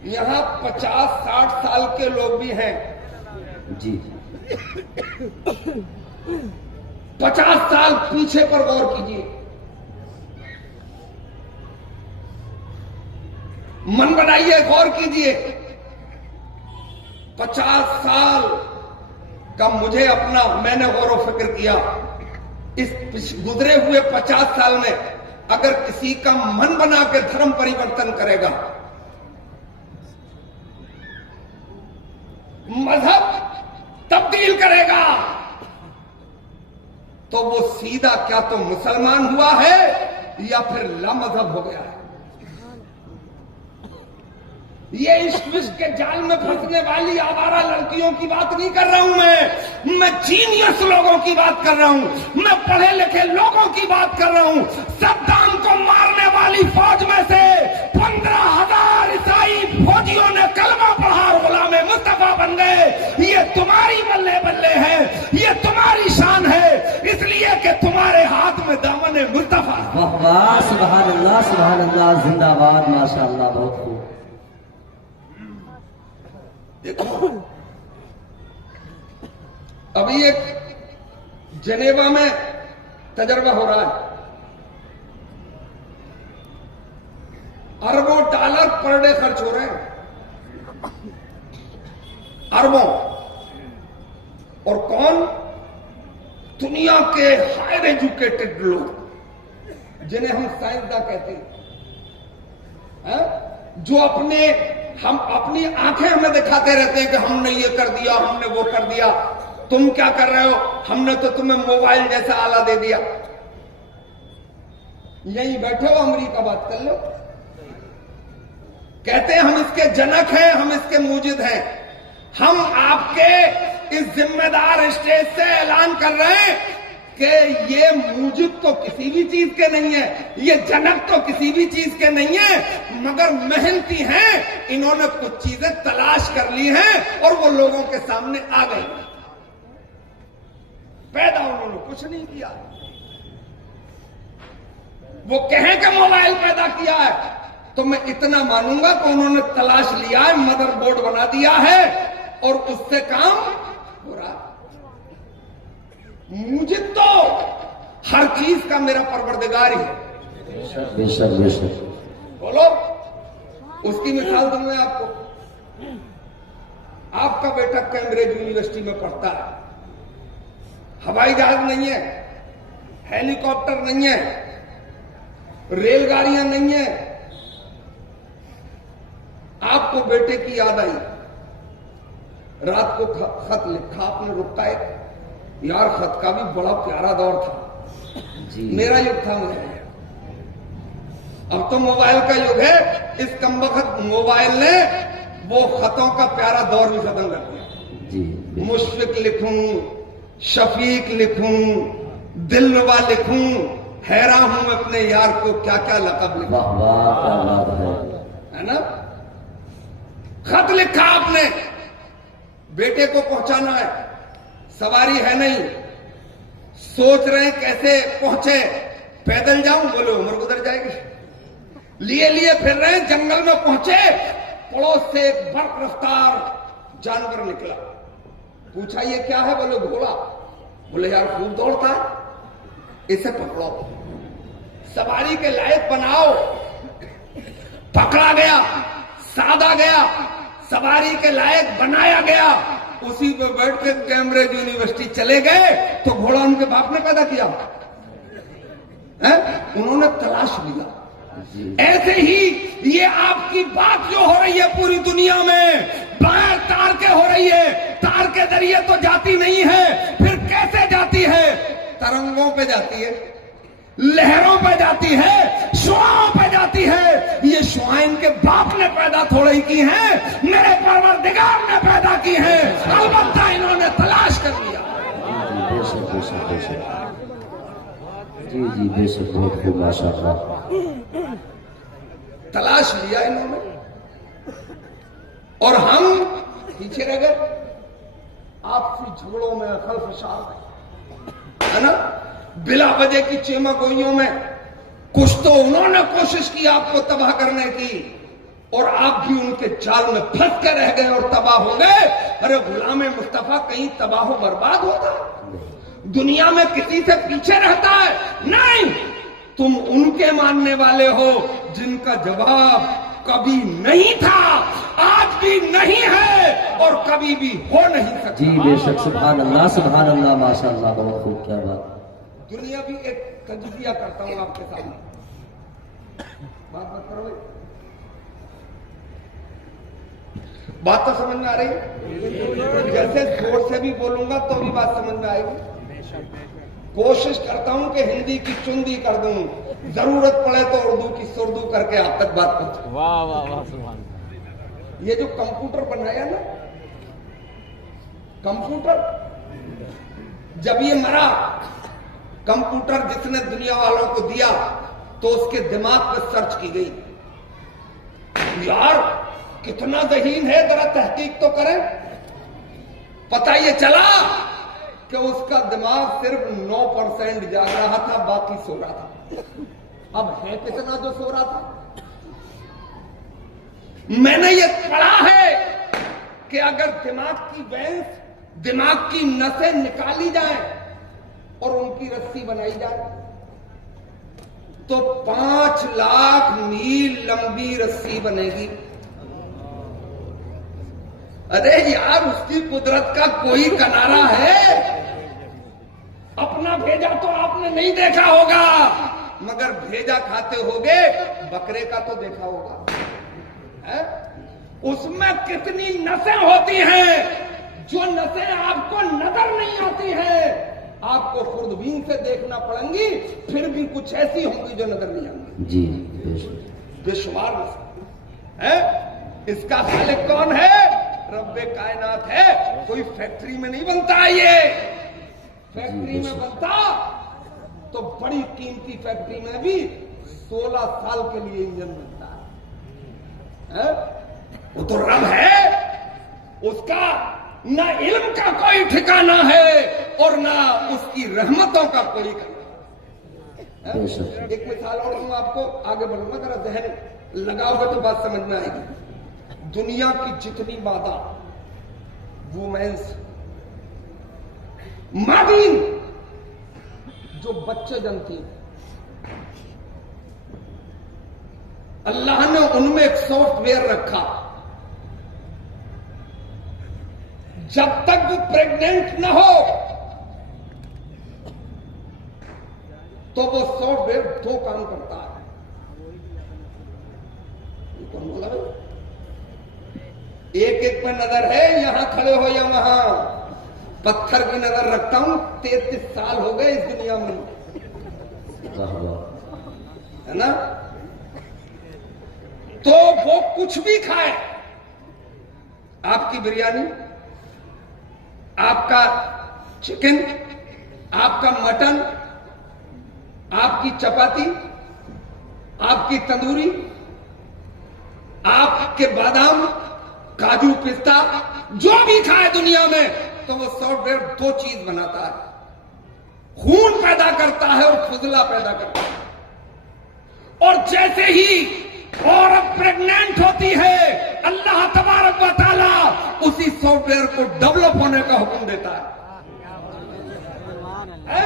یہاں 50-60 سال کے لوگ بھی ہیں جی 50 سال پیچھے پر غور کیجیے من بنائیے غور کیجیے 50 سال کا مجھے اپنا میں نے غور و فکر کیا اس گزرے ہوئے 50 سال میں اگر کسی کا من بنا کے دھرم پریورتن کرے گا مذہب تبدیل کرے گا تو وہ سیدھا کیا تو مسلمان ہوا ہے یا پھر لامذہب ہو گیا ہے یہ عشق وشق کے جال میں پھنسنے والی آوارہ لڑکیوں کی بات نہیں کر رہا ہوں میں جینیس لوگوں کی بات کر رہا ہوں میں پڑھے لکھے لوگوں کی بات کر رہا ہوں صدام کو مارنے والی فوج میں سے 15,000 عیسائی فوجیوں نے کلمہ پڑھا اور غلام مصطفیٰ بن گئے یہ تمہاری بلے بلے ہے یہ تمہاری شان ہے اس لیے کہ تمہارے ہاتھ میں دامن مصطفیٰ واہ واہ سبحان اللہ زندہ باد ماشاءاللہ بہت خوب دیکھو ابھی ایک جنیوا میں تجربہ ہو رہا ہے اربوں ڈالر پر ڈے خرچ ہو رہے ہیں اربوں اور کون دنیا کے ہائر ایجوکیٹڈ لوگ جنہیں ہم سائنسداں کہتے ہیں جو ہم اپنی آنکھیں ہمیں دکھاتے رہتے ہیں کہ ہم نے یہ کر دیا ہم نے وہ کر دیا تم کیا کر رہے ہو ہم نے تو تمہیں موبائل جیسا آلہ دے دیا یہیں بیٹھے ہو امریکہ بات کر لو کہتے ہیں ہم اس کے جنک ہیں ہم اس کے موجد ہیں ہم آپ کے اس ذمہ دار اسٹیج سے اعلان کر رہے ہیں کہ یہ موجد تو کسی بھی چیز کے نہیں ہے یہ جنک تو کسی بھی چیز کے نہیں ہے مگر محنتی ہیں انہوں نے کچھ چیزیں تلاش کر لی ہیں اور وہ لوگوں کے سامنے آ گئی پیدا انہوں نے کچھ نہیں کیا وہ کہیں کہ موبائل پیدا کیا ہے تو میں اتنا مانوں گا کہ انہوں نے تلاش لیا ہے مدر بورڈ بنا دیا ہے اور اس سے کام ہو رہا مجھے تو ہر چیز کا میرا پروردگار ہی ہے بے شک بولو اس کی مثال دوں میں آپ کو آپ کا بیٹا کیمبرج یونیورسٹی میں پڑھتا ہے ہوائی جہاز نہیں ہے ہیلی کاپٹر نہیں ہے ریل گاڑیاں نہیں ہیں آپ کو بیٹے کی یاد آئی رات کو خط لکھا آپ نے رکا ہے یار خط کا بھی بڑا پیارا دور تھا جی میرا یگ تھا اب تو موبائل کا یگ ہے اس کمبخت موبائل نے وہ خطوں کا پیارا دور بھی ختم کر دیا جی مشفق لکھوں شفیق لکھوں دلربا لکھوں حیران ہوں اپنے یار کو کیا کیا لقب لکھوں واہ واہ کیا بات ہے نا خط لکھا آپ نے بیٹے کو پہنچانا ہے سواری ہے نہیں سوچ رہے ہیں کیسے پہنچے پیدل جاؤں بولے عمر گزر جائے گی लिए फिर रहे, जंगल में पहुंचे, पड़ोस से एक बर्फ रफ्तार जानवर निकला। पूछा ये क्या है? बोले घोड़ा। बोले यार खूब दौड़ता है, इसे पकड़ो, सवारी के लायक बनाओ। पकड़ा गया, साधा गया, सवारी के लायक बनाया गया। उसी पे बैठ के कैम्ब्रिज यूनिवर्सिटी चले गए तो घोड़ा उनके बाप ने पैदा किया है? उन्होंने तलाश लिया। ऐसे ही ये आपकी बात जो हो रही है पूरी दुनिया में बगैर तार के हो रही है। तार के जरिए तो जाती नहीं है, फिर कैसे जाती है? तरंगों पे जाती है, लहरों पे जाती है, शुआओं पे जाती है। ये शुआएं इनके बाप ने पैदा थोड़ी ही की हैं, मेरे परवरदिगार ने पैदा की हैं। अलबत्ता इन्होंने तलाश कर लिया। बेशक बेशक बेशक, जी जी बेशक, बहुत खूब माशाअल्लाह। तलाश लिया इन्होंने और हम पीछे रह गए आपसी झगड़ों में, खलफशार में, है ना, बिला वजह की चेमागोइयों में। कुछ तो उन्होंने कोशिश की आपको तबाह करने की और आप भी उनके जाल में फंस के रह गए और तबाह हो गए। अरे गुलाम मुस्तफा कहीं तबाह हो बर्बाद होता है? दुनिया में किसी से पीछे रहता है? नहीं, तुम उनके मानने वाले हो जिनका जवाब कभी नहीं था, आज भी नहीं है और कभी भी हो नहीं सकता। जी बेशक, सुभान अल्लाह माशाअल्लाह, बहुत खूब, क्या बात। दुनिया भी एक तजजिया करता हूं आपके सामने, बात मत करो भाई, बात तो समझ में आ रही है? जैसे जोर से भी बोलूंगा तो भी बात समझ में आएगी। कोशिश करता हूं कि हिंदी की चुंदी कर दूं, जरूरत पड़े तो उर्दू की सुर्दू करके आप तक बात पहुंचे। वाह वाह वाह, सुभान। ये जो कंप्यूटर बनाया ना, कंप्यूटर जब ये मरा, कंप्यूटर जिसने दुनिया वालों को दिया तो उसके दिमाग पर सर्च की गई, यार कितना ज़हीन है, जरा तहकीक तो करें। पता ये चला कि उसका दिमाग सिर्फ 9% जाग रहा था, बाकी सो रहा था। अब है कितना जो सो रहा था? मैंने ये पढ़ा है कि अगर दिमाग की वेंस, दिमाग की नसें निकाली जाए और उनकी रस्सी बनाई जाए तो 5 लाख मील लंबी रस्सी बनेगी। अरे यार, उसकी कुदरत का कोई किनारा है? अपना भेजा तो आपने नहीं देखा होगा, मगर भेजा खाते होगे बकरे का तो देखा होगा, है? उसमें कितनी नसें होती हैं जो नसें आपको नजर नहीं आती हैं, आपको खुर्दबीन से देखना पड़ेंगी, फिर भी कुछ ऐसी होंगी जो नजर नहीं आएंगी। जी बेशुमार नसें है। इसका खालिक कौन है? रब्बे कायनात है। कोई फैक्ट्री में नहीं बनता ये, फैक्ट्री में बनता तो बड़ी कीमती फैक्ट्री में भी 16 साल के लिए इंजन बनता है। वो तो रब है, उसका ना इल्म का कोई ठिकाना है और ना उसकी रहमतों का कोई ठिकाना है। एक मिसाल और दूं आपको, आगे बढ़ूंगा, जरा जहन लगाओगे तो बात समझ में आएगी। दुनिया की जितनी मादा वुमेन्स, मादीन जो बच्चे जनती, अल्लाह ने उनमें एक सॉफ्टवेयर रखा, जब तक वो प्रेग्नेंट न हो तो वो सॉफ्टवेयर 2 काम करता है। एक पे नजर है, यहां खड़े हो या वहां, पत्थर की नजर रखता हूं। 33 साल हो गए इस दुनिया में, है ना? तो वो कुछ भी खाए, आपकी बिरयानी, आपका चिकन, आपका मटन, आपकी चपाती, आपकी तंदूरी, आपके बादाम, काजू, पिस्ता, जो भी खाए दुनिया में, तो वो सॉफ्टवेयर 2 चीज बनाता है, खून पैदा करता है और फुजला पैदा करता है। और जैसे ही औरत प्रेग्नेंट होती है, अल्लाह तबारक व तआला उसी सॉफ्टवेयर को डेवलप होने का हुक्म देता है,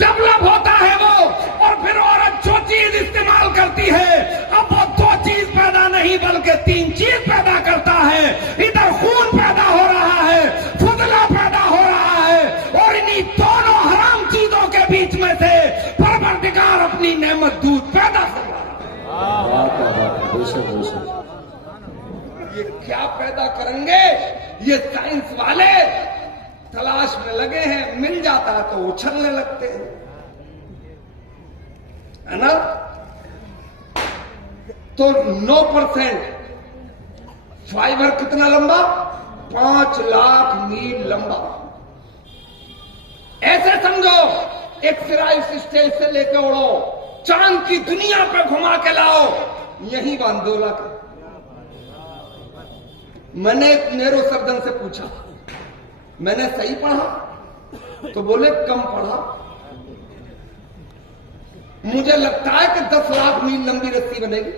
डेवलप होता है वो, और फिर औरत जो चीज इस्तेमाल करती है, अब वो 2 चीज पैदा नहीं बल्कि 3 चीज पैदा करता है। इधर खून पैदा हो रहा है, फुजला पैदा हो रहा है, और इन्हीं दोनों हराम चीजों के बीच में से परवरदिगार अपनी नेमत दूध पैदा कर रहा है। बेशक बेशक। ये क्या पैदा करेंगे, ये साइंस वाले तलाश में लगे हैं, मिल जाता है तो उछलने लगते हैं, है ना। तो 9% फाइबर कितना लंबा, 5 लाख मील लंबा। ऐसे समझो एक सिराइस स्टेज से लेके उड़ो, चांद की दुनिया पे घुमा के लाओ, यही बांदोला का। मैंने एक नेरो सर्जन से पूछा, मैंने सही पढ़ा? तो बोले कम पढ़ा, मुझे लगता है कि 10 लाख मील लंबी रस्सी बनेगी।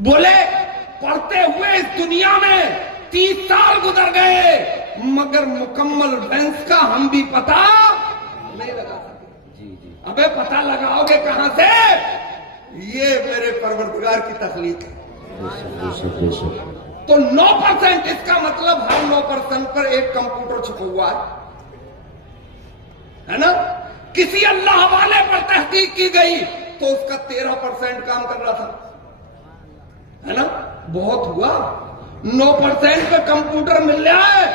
बोले पढ़ते हुए इस दुनिया में 30 साल गुजर गए, मगर मुकम्मल लेंस का हम भी पता नहीं लगा सके। अबे पता लगाओगे कहां से? ये मेरे परवरदिगार की तख्लीक है। तो 9% इसका मतलब हर 9% पर एक कंप्यूटर छुपा हुआ है ना। किसी अल्लाह वाले पर तहकीक की गई तो उसका 13% काम कर रहा था, है ना। बहुत हुआ, 9% पे कंप्यूटर मिल रहा है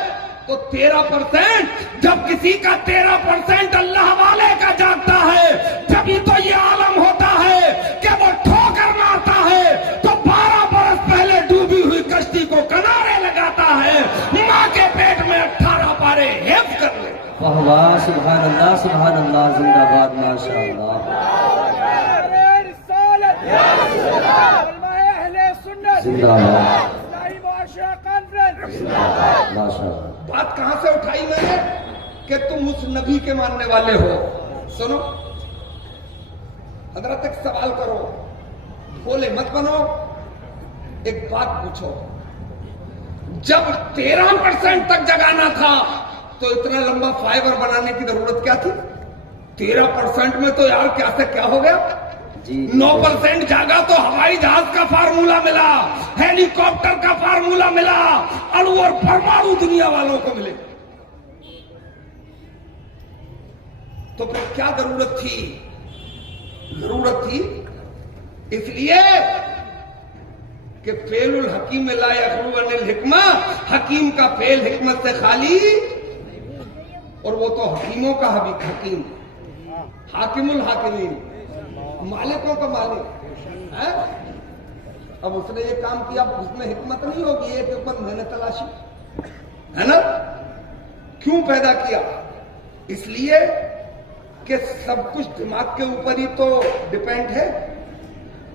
तो 13%, जब किसी का 13% अल्लाह वाले का जागता है, तभी तो ये आलम होता है कि वो ठोकर मारता है तो 12 बरस पहले डूबी हुई कश्ती को किनारे लगाता है, मां के पेट में 18 पारे हिफ्ज कर ले। वाह वाह, सुभान अल्लाह, जिंदाबाद, माशाअल्लाह। जिंदाबाद, बात कहां से उठाई मैंने कि तुम उस नबी के मानने वाले हो। सुनो, हजरत एक सवाल करो, बोले मत बनो, एक बात पूछो, जब 13% तक जगाना था तो इतना लंबा फाइबर बनाने की जरूरत क्या थी? 13% में तो यार क्या से क्या हो गया। 9% जागा तो हवाई जहाज का फार्मूला मिला, हेलीकॉप्टर का फार्मूला मिला, अणु और परमाणु दुनिया वालों को मिले। तो फिर क्या जरूरत थी? जरूरत थी इसलिए कि फेलुल हकीम ला यखलू अनिल हिकमा, हकीम का फेल हिकमत से खाली, और वो तो हकीमों का हकीम, हाकिमुल हाकिमीन, मालिकों का मालिक है। अब उसने ये काम किया, उसमें हिकमत नहीं होगी, एक ऊपर मैंने तलाशी, है ना। क्यों पैदा किया? इसलिए कि सब कुछ दिमाग के ऊपर ही तो डिपेंड है।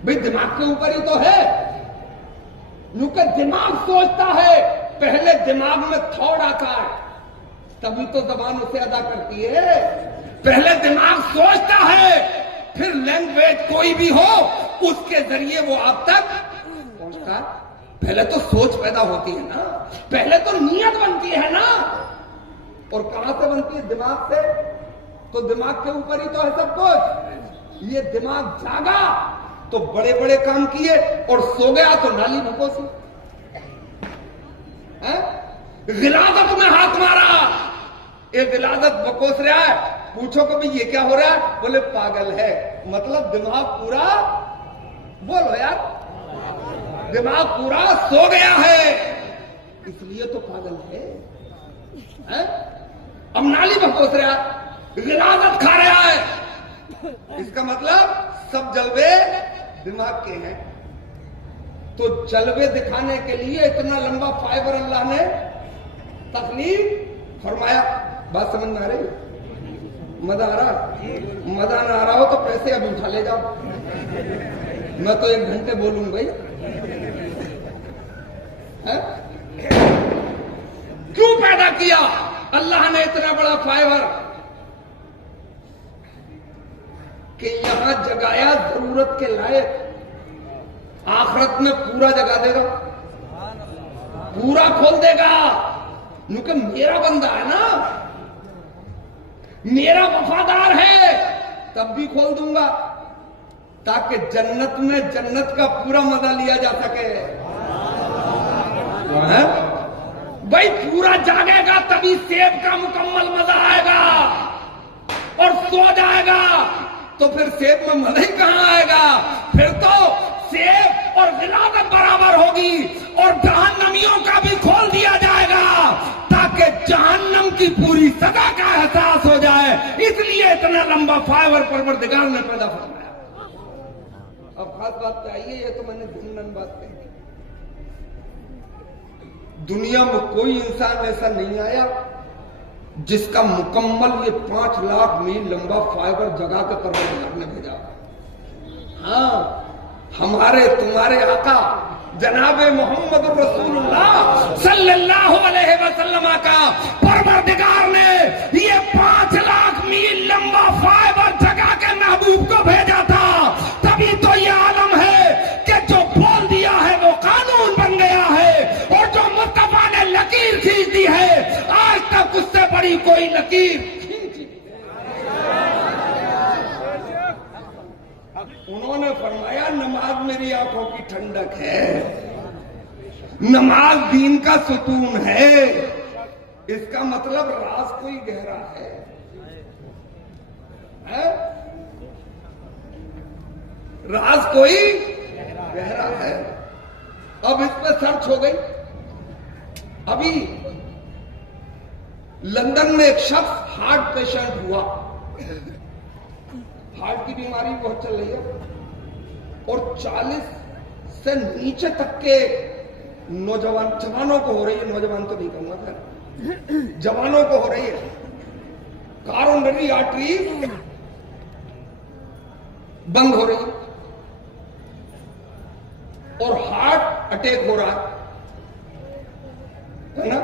भाई दिमाग के ऊपर ही तो है, क्योंकि दिमाग सोचता है, पहले दिमाग में थॉट आता है, तभी तो जबान उसे अदा करती है। पहले दिमाग सोचता है, फिर लैंग्वेज कोई भी हो उसके जरिए वो आप तक पहुंचता है। पहले तो सोच पैदा होती है ना, पहले तो नीयत बनती है ना। और कहां से बनती है? दिमाग से। तो दिमाग के ऊपर ही तो है सब कुछ। ये दिमाग जागा तो बड़े बड़े काम किए, और सो गया तो नाली भकोसी। गिलादत में हाथ मारा, एक गिलादत बकोस रहा है, पूछो कभी ये क्या हो रहा है? बोले पागल है। मतलब दिमाग पूरा, बोलो यार, दिमाग पूरा सो गया है, इसलिए तो पागल है। अब नाली भकोस रहा है, गिलादत खा रहा है, इसका मतलब सब जलवे दिमाग के हैं। तो जलवे दिखाने के लिए इतना लंबा फाइबर अल्लाह ने तख्लीक फरमाया। बात समझ में आ रही? मजा आ रहा? मजा ना आ रहा हो तो पैसे अभी उठा ले जाओ, मैं तो 1 घंटे बोलूंगा भाई। क्यों पैदा किया अल्लाह ने इतना बड़ा फाइबर? کہ یہاں جگایا ضرورت کے لائق، آخرت میں پورا جگا دے گا، پورا کھول دے گا، کیونکہ میرا بندہ ہے نا، میرا وفادار ہے، تب بھی کھول دوں گا تاکہ جنت میں جنت کا پورا مزہ لیا جا سکے۔ بھائی پورا جاگے گا تبھی سیب کا مکمل مزہ آئے گا، اور سو جائے گا تو پھر سیب میں مزہ ہی کہاں آئے گا؟ پھر تو سیب اور ولادت برابر ہوگی، اور جہنمیوں کا بھی کھول دیا جائے گا تاکہ جہنم کی پوری سزا کا احساس ہو جائے۔ اس لیے اتنا لمبا فائبر پروردگار نے پیدا فرمایا۔ اب خاص بات چاہیے، یہ تو میں نے ضمن بات کہی، دنیا میں کوئی انسان ایسا نہیں آیا جس کا مکمل یہ 5 لاکھ میل لمبا فائبر جگہ کے پروردگار نے بھیجا۔ ہاں، ہمارے تمہارے آقا جناب محمد رسول اللہ صلی اللہ علیہ وسلم کا پروردگار نے یہ 5 لاکھ میل لمبا فائبر جگہ کے محبوب کو بھیجا تھا، تبھی تو یہ عالم ہے کہ جو بول دیا ہے وہ قانون بن گیا ہے، اور جو مصطفیٰ نے لکیر کھینچ دی ہے آج تک اس سے بڑی کوئی لکیر کھینچی۔ انہوں نے فرمایا نماز میری آنکھوں کی ٹھنڈک ہے، نماز دین کا ستون ہے۔ اس کا مطلب راز کوئی گہرا ہے، راز کوئی گہرا ہے۔ اب اس پہ سرچ ہو گئی۔ ابھی لندن میں ایک شخص ہارٹ پیشنٹ ہوا، ہارٹ کی بیماری بہت چل رہی ہے، اور 40 سے نیچے تک کے جوانوں کو ہو رہی ہے، نوجوان تو نہیں کہوں گا، جوانوں کو ہو رہی ہے، کارونری آرٹری بند ہو رہی ہے اور ہارٹ اٹیک ہو رہا ہے نا۔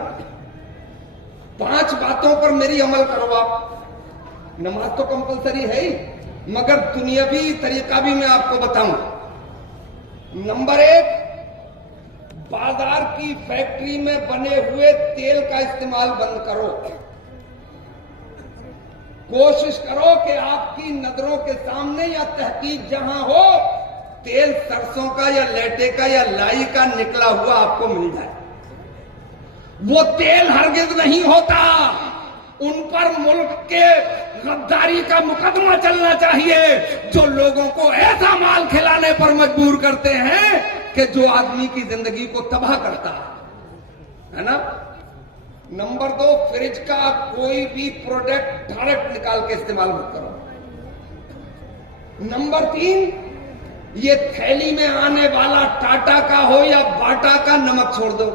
5 باتوں پر میری عمل کرو آپ۔ نماز تو کمپلسری ہے ہی، مگر دنیاوی طریقہ بھی میں آپ کو بتاؤں۔ نمبر 1، بازار کی فیکٹری میں بنے ہوئے تیل کا استعمال بند کرو۔ کوشش کرو کہ آپ کی نظروں کے سامنے یا تحقیق جہاں ہو، تیل سرسوں کا یا لیٹے کا یا لائی کا نکلا ہوا آپ کو مل جائے۔ وہ تیل ہرگز نہیں ہوتا، ان پر ملک کے غداری کا مقدمہ چلنا چاہیے جو لوگوں کو ایسا مال کھلانے پر مجبور کرتے ہیں کہ جو آدمی کی زندگی کو تباہ کرتا ہے نا۔ نمبر 2، فریج کا کوئی بھی پروڈکٹ ڈائریکٹ نکال کے استعمال مت کرو۔ نمبر 3، یہ تھیلی میں آنے والا ٹاٹا کا ہو یا باٹا کا نمک چھوڑ دو،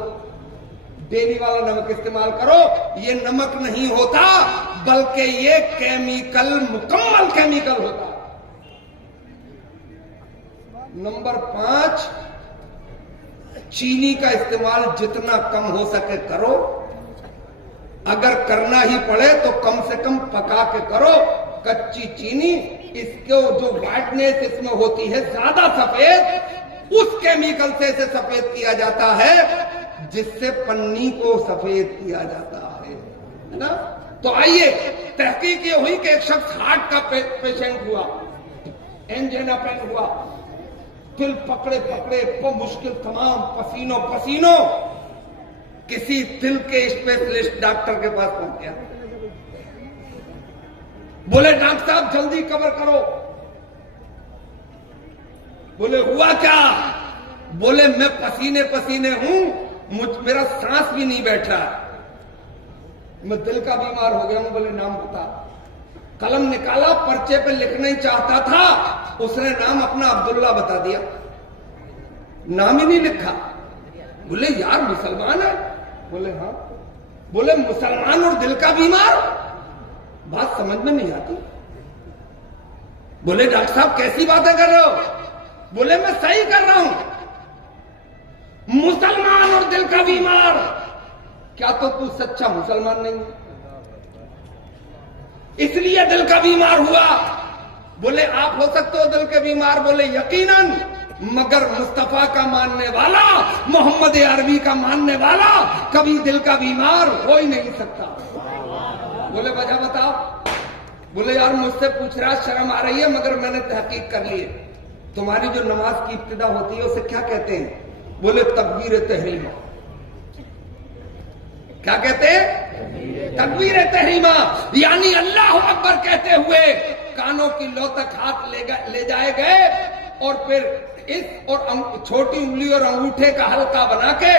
ڈیلی والا نمک استعمال کرو۔ یہ نمک نہیں ہوتا بلکہ یہ کیمیکل، مکمل کیمیکل ہوتا۔ نمبر 5، چینی کا استعمال جتنا کم ہو سکے کرو، اگر کرنا ہی پڑے تو کم سے کم پکا کے کرو۔ کچی چینی، اس کو جو وائٹنس اس میں ہوتی ہے زیادہ سفید، اس کیمیکل سے اسے سفید کیا جاتا ہے جس سے پنی کو سفید کیا جاتا ہے نا۔ تو آئیے، تحقیق یہ ہوئی کہ ایک شخص ہارٹ کا پیشنٹ ہوا، اینجینا پین ہوا، دل پکڑے مشکل تمام، پسینوں کسی دل کے اسپیشلسٹ ڈاکٹر کے پاس پہنچ گیا۔ بولے ڈاکٹر صاحب جلدی کور کرو۔ بولے ہوا کیا؟ بولے میں پسینے ہوں، میرا سانس بھی نہیں بیٹھ رہا، میں دل کا بیمار ہو گیا ہوں۔ بولے نام بتا۔ قلم نکالا، پرچے پہ لکھنا ہی چاہتا تھا، اس نے نام اپنا عبداللہ بتا دیا، نام ہی نہیں لکھا۔ بولے یار مسلمان ہے؟ بولے ہاں۔ بولے مسلمان اور دل کا بیمار، بات سمجھ میں نہیں آتی۔ بولے ڈاکٹر صاحب کیسی باتیں کر رہے ہو؟ بولے میں صحیح کر رہا ہوں، مسلمان اور دل کا بیمار۔ کیا تو سچا مسلمان نہیں؟ اس لیے دل کا بیمار ہوا۔ बोले आप हो सकते हो दिल के बीमार, बोले यकीनन, मगर मुस्तफा का मानने वाला, मोहम्मद अरबी का मानने वाला कभी दिल का बीमार हो ही नहीं सकता। बोले वजह बताओ। बोले यार मुझसे पूछ रहा, शर्म आ रही है, मगर मैंने तहकीक कर ली है। तुम्हारी जो नमाज की इब्तिदा होती है उसे क्या कहते हैं? बोले तकबीर तहरीमा। क्या कहते हैं? तकबीर तहरीमा, यानी अल्लाह अकबर कहते हुए कानों की लौ तक हाथ ले जाए गए और फिर इस और छोटी उंगली और अंगूठे का हल्का बना के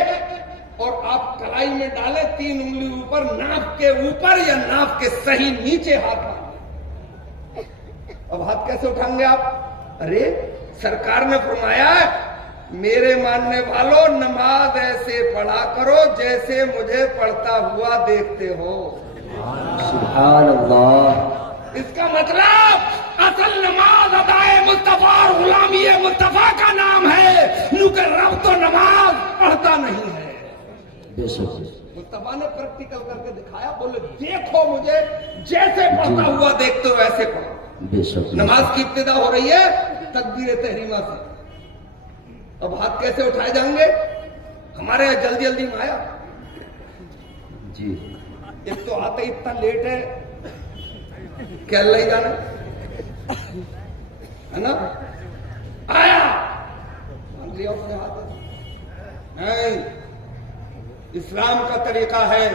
और आप कलाई में डाले, 3 उंगली ऊपर, नाक के ऊपर या नाक के सही नीचे हाथ डाले। अब हाथ कैसे उठाएंगे आप? अरे सरकार ने फरमाया मेरे मानने वालों नमाज ऐसे पढ़ा करो जैसे मुझे पढ़ता हुआ देखते हो। सुभान अल्लाह। इसका मतलब असल नमाज अदाए मुस्तफा और गुलामी मुस्तफा का नाम है, नुके रब तो नमाज पढ़ता नहीं है। मुस्तफा ने प्रैक्टिकल करके दिखाया, बोले देखो मुझे जैसे पढ़ता हुआ देखते हो वैसे पढ़ो। नमाज की इब्तिदा हो रही है तकबीर तहरीमा से। अब हाथ कैसे उठाए जाएंगे? हमारे यहाँ जल्दी जल्दी में आया जी। एक तो आते इतना लेट है, क्या ले जाना है ना, आया मान लिया उसने हाथ। नहीं, इस्लाम का तरीका है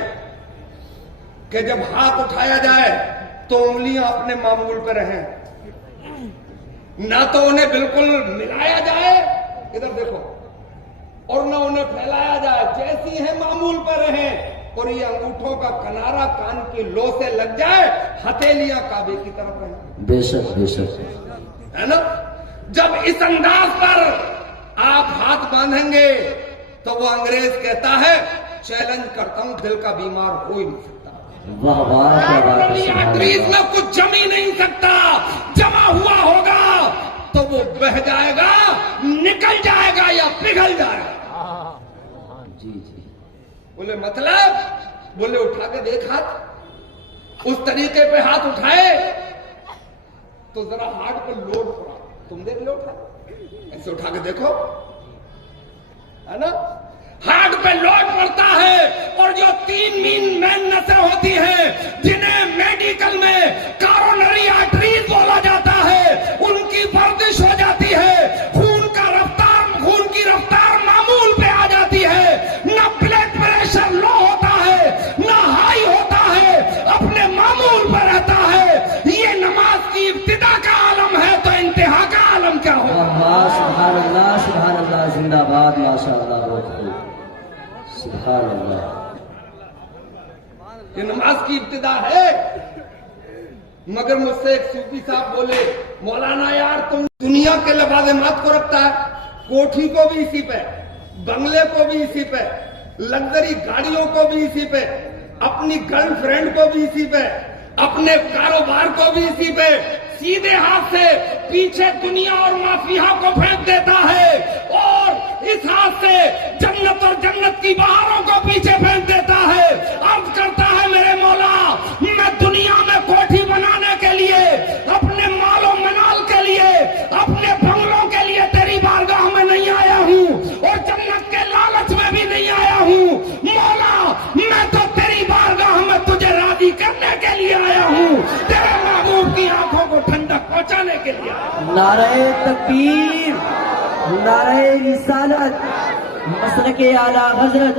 कि जब हाथ उठाया जाए तो उंगलियां अपने मामूल पर रहें, ना तो उन्हें बिल्कुल मिलाया जाए, इधर देखो, और ना उन्हें फैलाया जाए, जैसी है मामूल पर रहें। और ये अंगूठों का किनारा कान की लो से लग जाए, हथेलियां काबे की तरफ रहें। बेशक बेशक, है ना। जब इस अंदाज पर आप हाथ बांधेंगे तो वो अंग्रेज कहता है चैलेंज करता हूं, दिल का बीमार हो ही नहीं सकता। वाह वाह, क्या बात है। आर्टरीज में कुछ जम ही नहीं सकता, जमा हुआ होगा तो वो बह जाएगा, निकल जाएगा या पिघल जाएगा। जी जी। बोले मतलब? बोले उठा के देख हाथ, उस तरीके पे हाथ उठाए तो जरा हार्ट पर लोड पड़ा, तुम देख लो, उठा ऐसे उठा के देखो, है ना, हार्ट पे लोड पड़ता है। और जो 3 मेन नसें होती हैं जिन्हें मेडिकल में कॉरोनरी आर्टरीज बोला जाता है, उनकी वर्जिश हो जाती है, खून की रफ्तार मामूल पे आ जाती है, ना ब्लड प्रेशर लो होता है ना हाई होता है, अपने मामूल पे रहता है। ये नमाज की इब्तिदा का आलम है तो इंतहा का आलम क्या होगा? सुभान अल्लाह, सुभान अल्लाह, जिंदाबाद, माशाअल्लाह, बहुत खूब, सुभान अल्लाह। ये नमाज की इब्तिदा है। मगर मुझसे एक सूफी साहब बोले, मौलाना यार तुम दुनिया के लवाज़िमात को रखता है, कोठी को भी इसी पे, बंगले को भी इसी पे, लग्जरी गाड़ियों को भी इसी पे, अपनी गर्लफ्रेंड को भी इसी पे, अपने कारोबार को भी इसी पे, सीधे हाथ से पीछे दुनिया और माफिया को फेंक देता है और इस हाथ से जन्नत और जन्नत की बहारों को पीछे फेंक देता है। अर्ज करता है मेरे मौला, मैं दुनिया में कोठी बनाने के लिए, अपने मालो मनाल के लिए, अपने बंगलों के लिए तेरी बारगाह में नहीं आया हूँ और जन्नत के लालच में भी नहीं आया हूँ। मौला मैं तो तेरी बारगाह में तुझे राजी करने के लिए आया हूँ, तेरे महबूब की आंखों को ठंडक पहुंचाने के लिए। नारे तकबीर, नारे रिसालत, मसलके आला हजरत,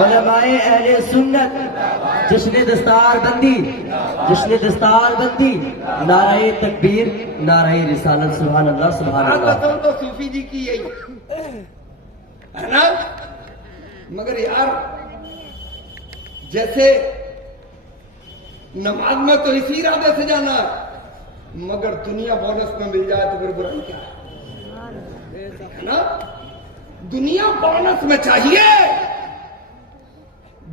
उलमाए अहले सुन्नत, जश्न दस्तार बंदी, जश्न दस्तार बंदी, नारे तकबीर, नारे रिसालत, सुभान अल्लाह, सुभान अल्लाह। तो सूफी जी की यही है ना। मगर यार जैसे नमाज में तो इसी इरादे से जाना, मगर दुनिया बोनस में मिल जाए तो फिर बुराई क्या है ना। दुनिया बोनस में चाहिए,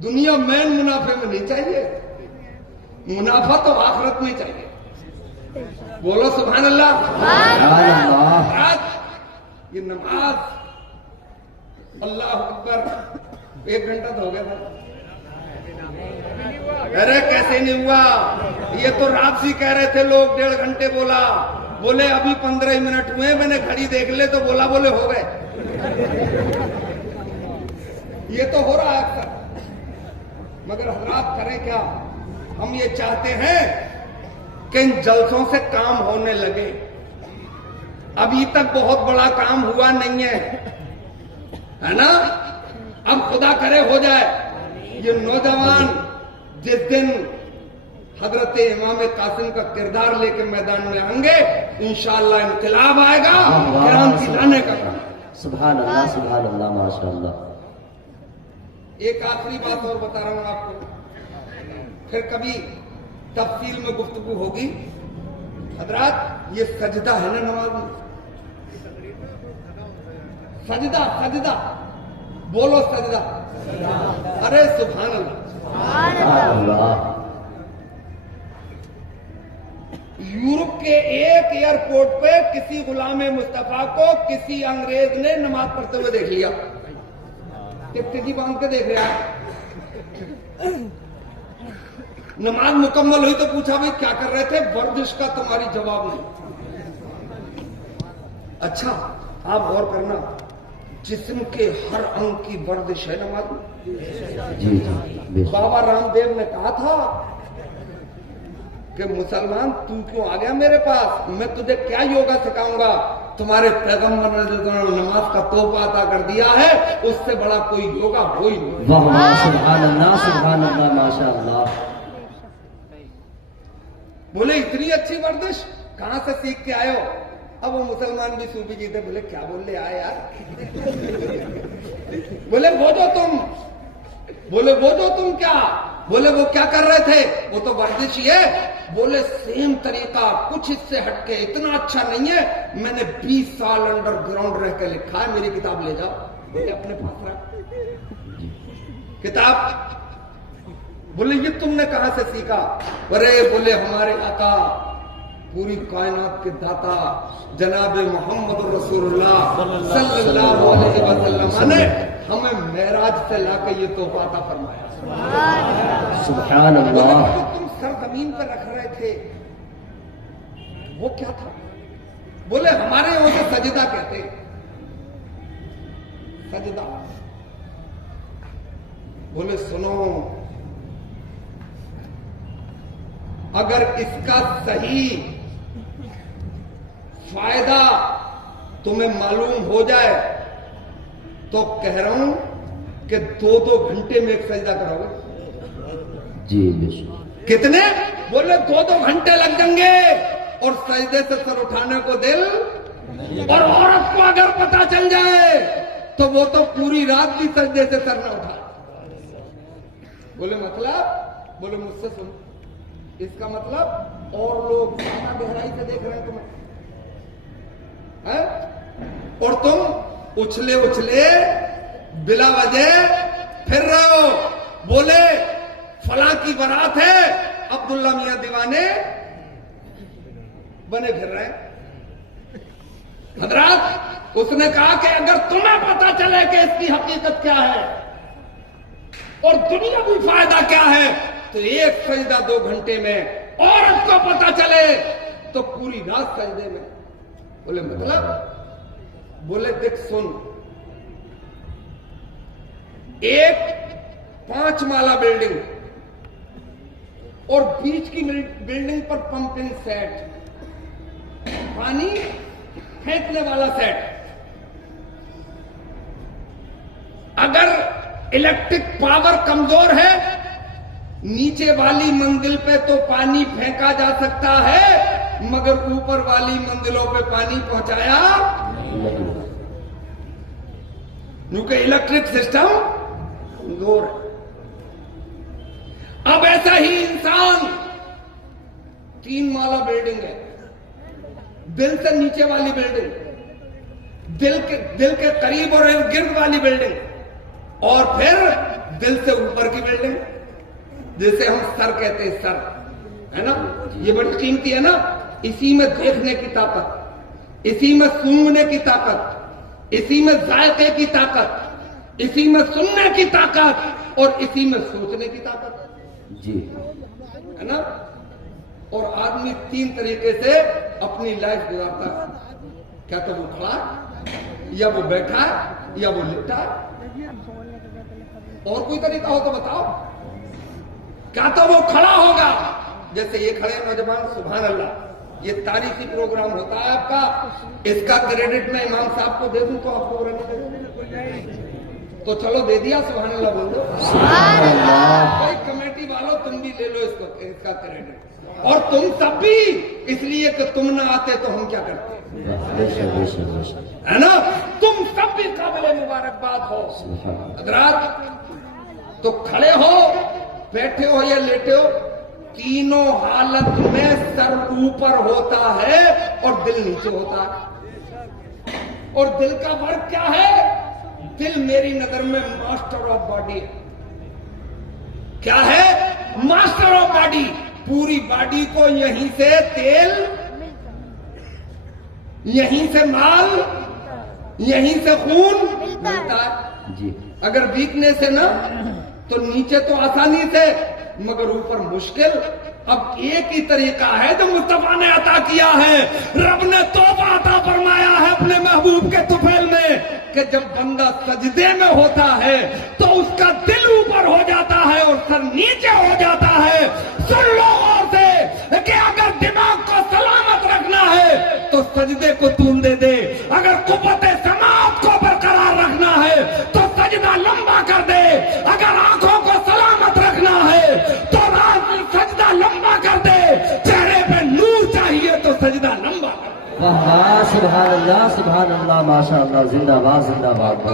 दुनिया मेन मुनाफे में नहीं चाहिए। मुनाफा तो आखिरत में चाहिए। बोलो सुभान अल्लाह, सुभान अल्लाह। ये नमाज, अल्लाह अकबर, 1 घंटा तो हो गया था। अरे कैसे नहीं हुआ? ये तो रात से कह रहे थे लोग, 1.5 घंटे बोला, बोले अभी 15 मिनट हुए, मैंने घड़ी देख ले तो बोला बोले हो गए। ये तो हो रहा है अक्सर, मगर हजरात करें क्या? हम ये चाहते हैं कि इन जलसों से काम होने लगे। अभी तक बहुत बड़ा काम हुआ नहीं है ना? अब खुदा करे हो जाए। ये नौजवान जिस दिन हजरत इमाम कासिम का किरदार लेके मैदान में आएंगे, इंशाअल्लाह इनकलाब आएगा, क्रांति लाने का काम। सुभान अल्लाह, माशाअल्लाह। एक आखिरी बात और बता रहा हूं आपको, फिर कभी तफसील में गुफ्तगू होगी। हजरात, ये सजदा है ना नमाज में, सजदा सजदा बोलो, सजदा। अरे सुभान अल्लाह। यूरोप के एक एयरपोर्ट पे किसी गुलाम मुस्तफा को किसी अंग्रेज ने नमाज पढ़ते हुए देख लिया। टिकटिकी बांध के देख रहा है। नमाज मुकम्मल हुई तो पूछा भाई क्या कर रहे थे? वर्जिश का तुम्हारी जवाब नहीं। अच्छा, आप गौर करना, जिस्म के हर अंग की वर्जिश है नमाज में। जी। बाबा रामदेव ने कहा था कि मुसलमान तू क्यों आ गया मेरे पास, मैं तुझे क्या योगा सिखाऊंगा? तुम्हारे पैगंबर ने जो नमाज का तोहफा अता कर दिया है, उससे बड़ा कोई योगा हो ही नहीं। वाह, सुभान अल्लाह, माशाअल्लाह। बोले इतनी अच्छी वर्जिश कहां से सीख के आए हो? अब वो मुसलमान भी सूफी जी थे, बोले क्या बोल ले आए यार? बोले वो जो तुम क्या? बोले वो क्या कर रहे थे? वो तो वर्जिश ही है। बोले सेम तरीका, कुछ इससे हटके, इतना अच्छा नहीं है। मैंने 20 साल अंडरग्राउंड रह के लिखा है, मेरी किताब ले जाओ। बोले अपने पास रख किताब। बोले ये तुमने कहां से सीखा? अरे बोले हमारे आका, पूरी कायनात के दाता जनाब मोहम्मद रसूलुल्लाह सल्लल्लाहु अलैहि वसल्लम ने हमें मेराज से लाके ये तोहफा अता फरमाया। सुभान अल्लाह। तो तुम सर जमीन पर रख रहे थे, वो क्या था? बोले हमारे यहां से सजदा कहते, सजदा। बोले सुनो, अगर इसका सही फायदा तुम्हें मालूम हो जाए तो कह रहा हूं कि 2-2 घंटे में एक सजदा करोगे। जी। कितने? बोले 2-2 घंटे लग जाएंगे। और सजदे से सर उठाने को दिल, और औरत को अगर पता चल जाए तो वो तो पूरी रात भी सजदे से सर न उठा। बोले मतलब? बोले मुझसे सुन, इसका मतलब और लोग ज्यादा गहराई से देख रहे हैं तुम्हें, है? और तुम उछले उछले बिला वजह फिर रहे हो। बोले फलां की बारात है, अब्दुल्ला मियां दीवाने बने फिर रहे हैं। हजरात, उसने कहा कि अगर तुम्हें पता चले कि इसकी हकीकत क्या है और दुनियावी फायदा क्या है, तो एक सजदा 2 घंटे में, औरत को पता चले तो पूरी रात सजदे में। बोले मतलब? बोले देख सुन, एक 5 माला बिल्डिंग और बीच की बिल्डिंग पर पंपिंग सेट, पानी फेंकने वाला सेट। अगर इलेक्ट्रिक पावर कमजोर है, नीचे वाली मंजिल पे तो पानी फेंका जा सकता है, मगर ऊपर वाली मंजिलों पे पानी पहुंचाया क्योंकि इलेक्ट्रिक सिस्टम कमजोर है। अब ऐसा ही इंसान 3 माला बिल्डिंग है, दिल से नीचे वाली बिल्डिंग, दिल के करीब और गिर्द वाली बिल्डिंग, और फिर दिल से ऊपर की बिल्डिंग, जिसे हम सर कहते हैं, सर है ना, ये बड़ी कीमती है ना। इसी में देखने की ताकत, इसी में सूंघने की ताकत, इसी में जायके की ताकत, इसी में सुनने की ताकत, और इसी में सोचने की ताकत जी, है ना। اور آدمی 3 طریقے سے اپنی لائف گزارتا ہے. کیا تو وہ کھڑا ہے, یا وہ بیٹھا ہے, یا وہ لیٹا ہے. اور کوئی طریقہ ہو تو بتاؤ. کیا تو وہ کھڑا ہوگا, جیسے یہ کھڑے نوجوان, سبحان اللہ, یہ تاریخی پروگرام ہوتا ہے آپ کا. اس کا کریڈٹ میں امام صاحب کو دے دوں تو آپ کو نہیں دے دوں, تو چلو دے دیا, سبحان اللہ بول دو. بھائی کمیٹی والوں تم بھی لے لو اس کا کریڈٹ, اور تم سب بھی, اس لیے کہ تم نہ آتے تو ہم کیا کرتے, ہے نا. تم سب بھی قابل مبارکباد ہو حضرات. تو کھڑے ہو, بیٹھے ہو یا لیٹے ہو, تینوں حالت میں سر اوپر ہوتا ہے اور دل نیچے ہوتا ہے. اور دل کا فرق کیا ہے؟ دل میری نظر میں ماسٹر آف باڈی ہے. کیا ہے؟ Master of body. پوری باڈی کو یہیں سے تیل, یہیں سے مال, یہیں سے خون ملتا ہے جی. اگر ویکنیس ہے نا تو نیچے تو آسانی سے, مگر اوپر مشکل. اب ایک ہی طریقہ ہے جو مصطفیٰ نے عطا کیا ہے. رب نے توبہ عطا فرمایا ہے اپنے محبوب کے طفیل میں کہ جب بندہ سجدے میں ہوتا ہے تو اس کا دل اوپر ہو جاتا ہے اور سر نیچے ہو جاتا ہے. سن لو غور سے کہ اگر دماغ کو سلامت رکھنا ہے تو سجدے کو طول دے دے, اگر قوت سماعت کو برقرار رکھنا ہے تو سجدہ لمبا کر دے, اگر آنکھوں کو سلامت رکھنا ہے تو سجدہ لمبا کر دے, چہرے پہ نور چاہیے تو سجدہ لمبا کر دے. واہ واہ, سبحان اللہ, سبحان اللہ, ماشاء اللہ, زندہ باد, زندہ باد.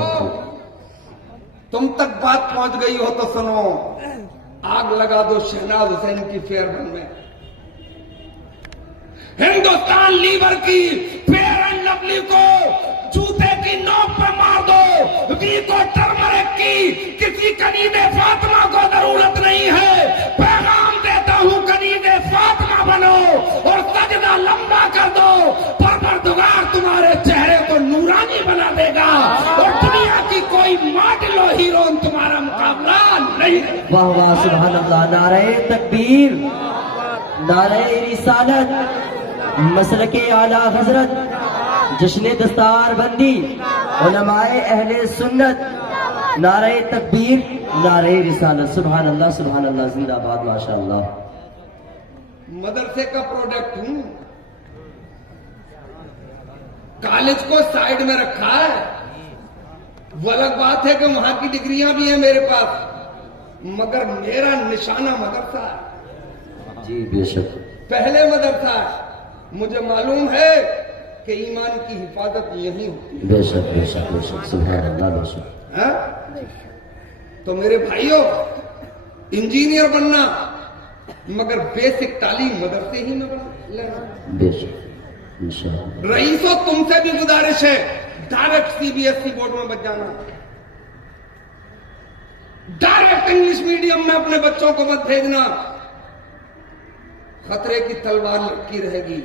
تم تک بات پہنچ گئی ہو تو سنو, آگ لگا دو شہناز حسین کی فیئر ون میں. ہندوستان لیور کی فیئر اینڈ لولی کو جوتے کی نوک پہ مار دو, وی کو ٹرمرک کی کسی کنیز فاطمہ کو ضرورت نہیں ہے. پیغام دیتا ہوں, کنیز فاطمہ بنو اور سجدہ لمبا کر دو. پروردگار تمہارے چہرے کو نورانی بنا دے گا اور دنیا کی کوئی ماڈل و ہیرون تمہارا مقابلہ نہیں. واہ واہ, سبحان اللہ. نعرہ تکبیر, نعرہ رسالت, مسلک اعلیٰ حضرت, جشن دستار بندی, علماء اہل سنت, نعرہ تکبیر, نعرہ رسالت. سبحان اللہ, سبحان اللہ, زندہ باد, ماشاء اللہ. مدرسے کا پروڈکٹ ہوں, کالج کو سائیڈ میں رکھا ہے. وہ الگ بات ہے کہ وہاں کی ڈگریاں بھی ہیں میرے پاس, مگر میرا نشانہ مدرسہ ہے. جی بے شک. پہلے مدرسہ ہے. مجھے معلوم ہے کہ ایمان کی حفاظت یہی ہوتی بے شک, بے شک, بے شک, سبحان اللہ, بے شک. ہے. تو میرے بھائیوں, انجینئر بننا مگر بیسک تعلیم مدرسے ہی میں لینا. بے شک, انشاءاللہ. رئیسوں تم سے بھی گزارش ہے, ڈائریکٹ CBSE بورڈ میں بچ جانا, ڈائریکٹ انگلش میڈیم میں اپنے بچوں کو مت بھیجنا. خطرے کی تلوار لٹکی رہے گی.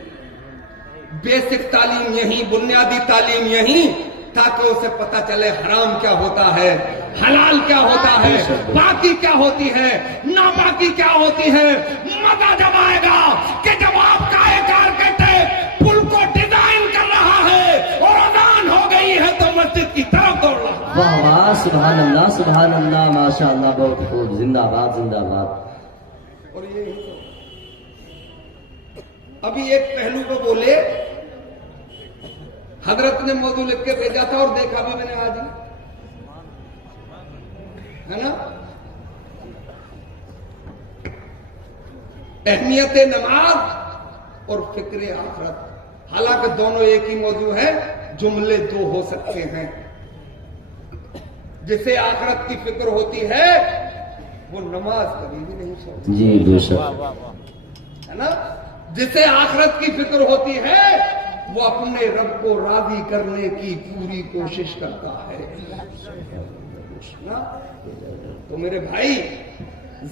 بیسک تعلیم یہیں, بنیادی تعلیم یہیں, تاکہ اسے پتا چلے حرام کیا ہوتا ہے, حلال کیا ہوتا ہے, باقی کیا ہوتی ہے, ناپاکی کیا ہوتی ہے. مزہ جب آئے گا کہ جب آپ کا ایک آرکیٹیکٹ پل کو ڈیزائن کر رہا ہے اور اذان ہو گئی ہے تو مسجد کی طرف دوڑ رہا ہے. واہ واہ, سبحان اللہ, سبحان اللہ, ماشاء اللہ, بہت خوب, زندہ باد, زندہ باد. اور یہ ابھی ایک پہلو کو بولے, حضرت نے موضوع لکھ کے بھیجا تھا اور دیکھا بھی میں نے آج, ہے نا, اہمیت نماز اور فکر آخرت. حالانکہ دونوں ایک ہی موضوع ہے, جملے دو ہو سکتے ہیں. جسے آخرت کی فکر ہوتی ہے وہ نماز کبھی بھی نہیں چھوڑتا. جی بے شک, ہے نا. جسے آخرت کی فکر ہوتی ہے وہ اپنے رب کو راضی کرنے کی پوری کوشش کرتا ہے. تو میرے بھائی,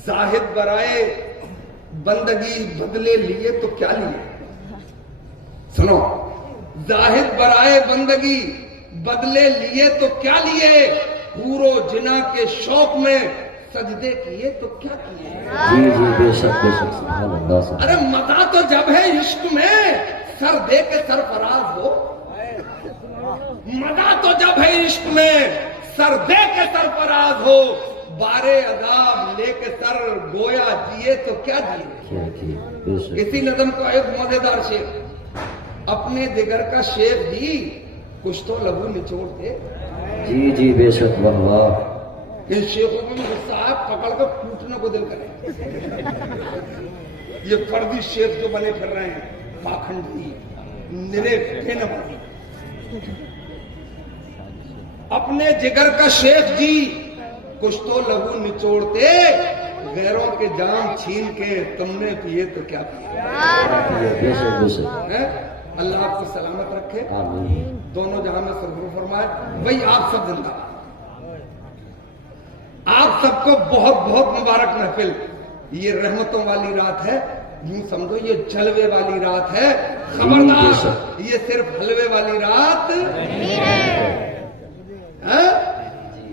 زاہد برائے بندگی بدلے لیے تو کیا لیے؟ سنو, زاہد برائے بندگی بدلے لیے تو کیا لیے؟ حور و جنا کے شوق میں सजदे किए तो क्या किए। जी जी बेशक बेशक सुभान अल्लाह सुभान अरे मजा तो जब है इश्क में सर दे के सरफराज हो, मजा तो जब है इश्क में सर दे के सरफराज हो, बारे अजाब लेके सर गोया जिए तो क्या जिए। बेशक इसी नज़म का एक मजेदार शेर, अपने जिगर का शेर जी कुछ तो लहू निचोड़ते। जी जी बेशक वाह वाह इन शेखों को भी गुस्सा है, पकड़ कर कूटने को दिल करे। ये फर्जी शेख जो बने फिर रहे हैं, पाखंडी निरे बेनवाजी। अपने जिगर का शेख जी कुछ तो लहू निचोड़ते, गैरों के जाम छीन के तुमने पिए तो क्या पिए। बेशक बेशक हैं? अल्लाह आपको सलामत रखे, आमीन दोनों जहां में सरगुरु फरमाए। भाई आप सब जिंदाबाद, आप सबको बहुत बहुत मुबारक महफिल। ये रहमतों वाली रात है, यूं समझो ये जलवे वाली रात है। खबरदार ये सिर्फ हलवे वाली रात नहीं है।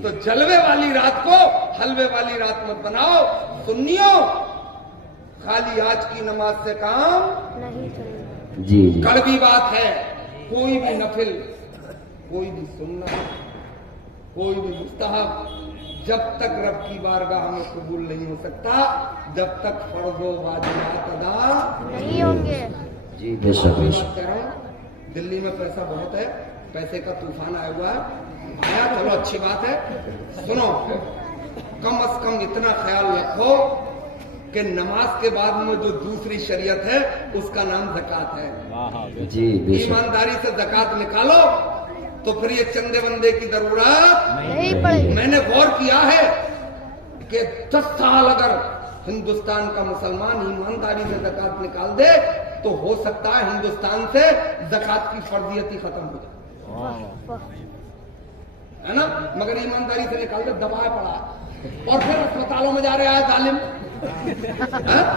तो जलवे वाली रात को हलवे वाली रात मत बनाओ। सुन्नियो, खाली आज की नमाज से काम जी जी कड़वी बात है। कोई भी नफिल, कोई भी सुन्नत, कोई भी मुस्तहब जब तक रब की बारगाह में कबूल नहीं हो सकता, जब तक फर्जो वाजिबात अदा नहीं होंगे। जी बेशक मैं बेशक बात कह रहा हूं, दिल्ली में पैसा बहुत है, पैसे का तूफान आया हुआ है। आया चलो अच्छी बात है। सुनो, कम से कम इतना ख्याल रखो कि नमाज के बाद में जो दूसरी शरीयत है उसका नाम ज़कात है। जी बेशक ईमानदारी से ज़कात निकालो तो फिर ये चंदे बंदे की जरूरत नहीं पड़ेगी। मैंने गौर किया है कि 10 साल अगर हिंदुस्तान का मुसलमान ईमानदारी से ज़कात निकाल दे तो हो सकता है हिंदुस्तान से ज़कात की फर्जियत ही खत्म हो जाए, है ना। मगर ईमानदारी से निकाल दे, दबाया पड़ा और फिर अस्पतालों में जा रहा है जालिम,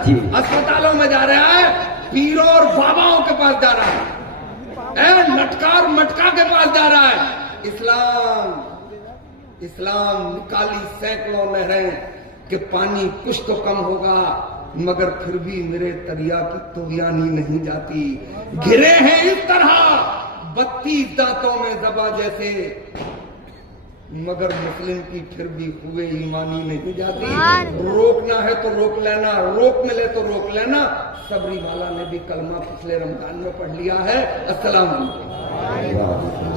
जी अस्पतालों में जा रहा है, पीरों और बाबाओं के पास जा रहा है, लटकार मटका के पास जा रहा है। इस्लाम निकाली सैकड़ों नहरें कि पानी कुछ तो कम होगा, मगर फिर भी मेरे दरिया की तुगयानी नहीं जाती। घिरे हैं इस तरह 32 दांतों में दबा जैसे, मगर मुस्लिम की फिर भी हुए ईमानी नहीं जाती। रोकना है तो रोक लेना, रोक मिले तो रोक लेना। सबरी वाला ने भी कलमा पिछले रमजान में पढ़ लिया है। अस्सलाम वालेकुम। वाह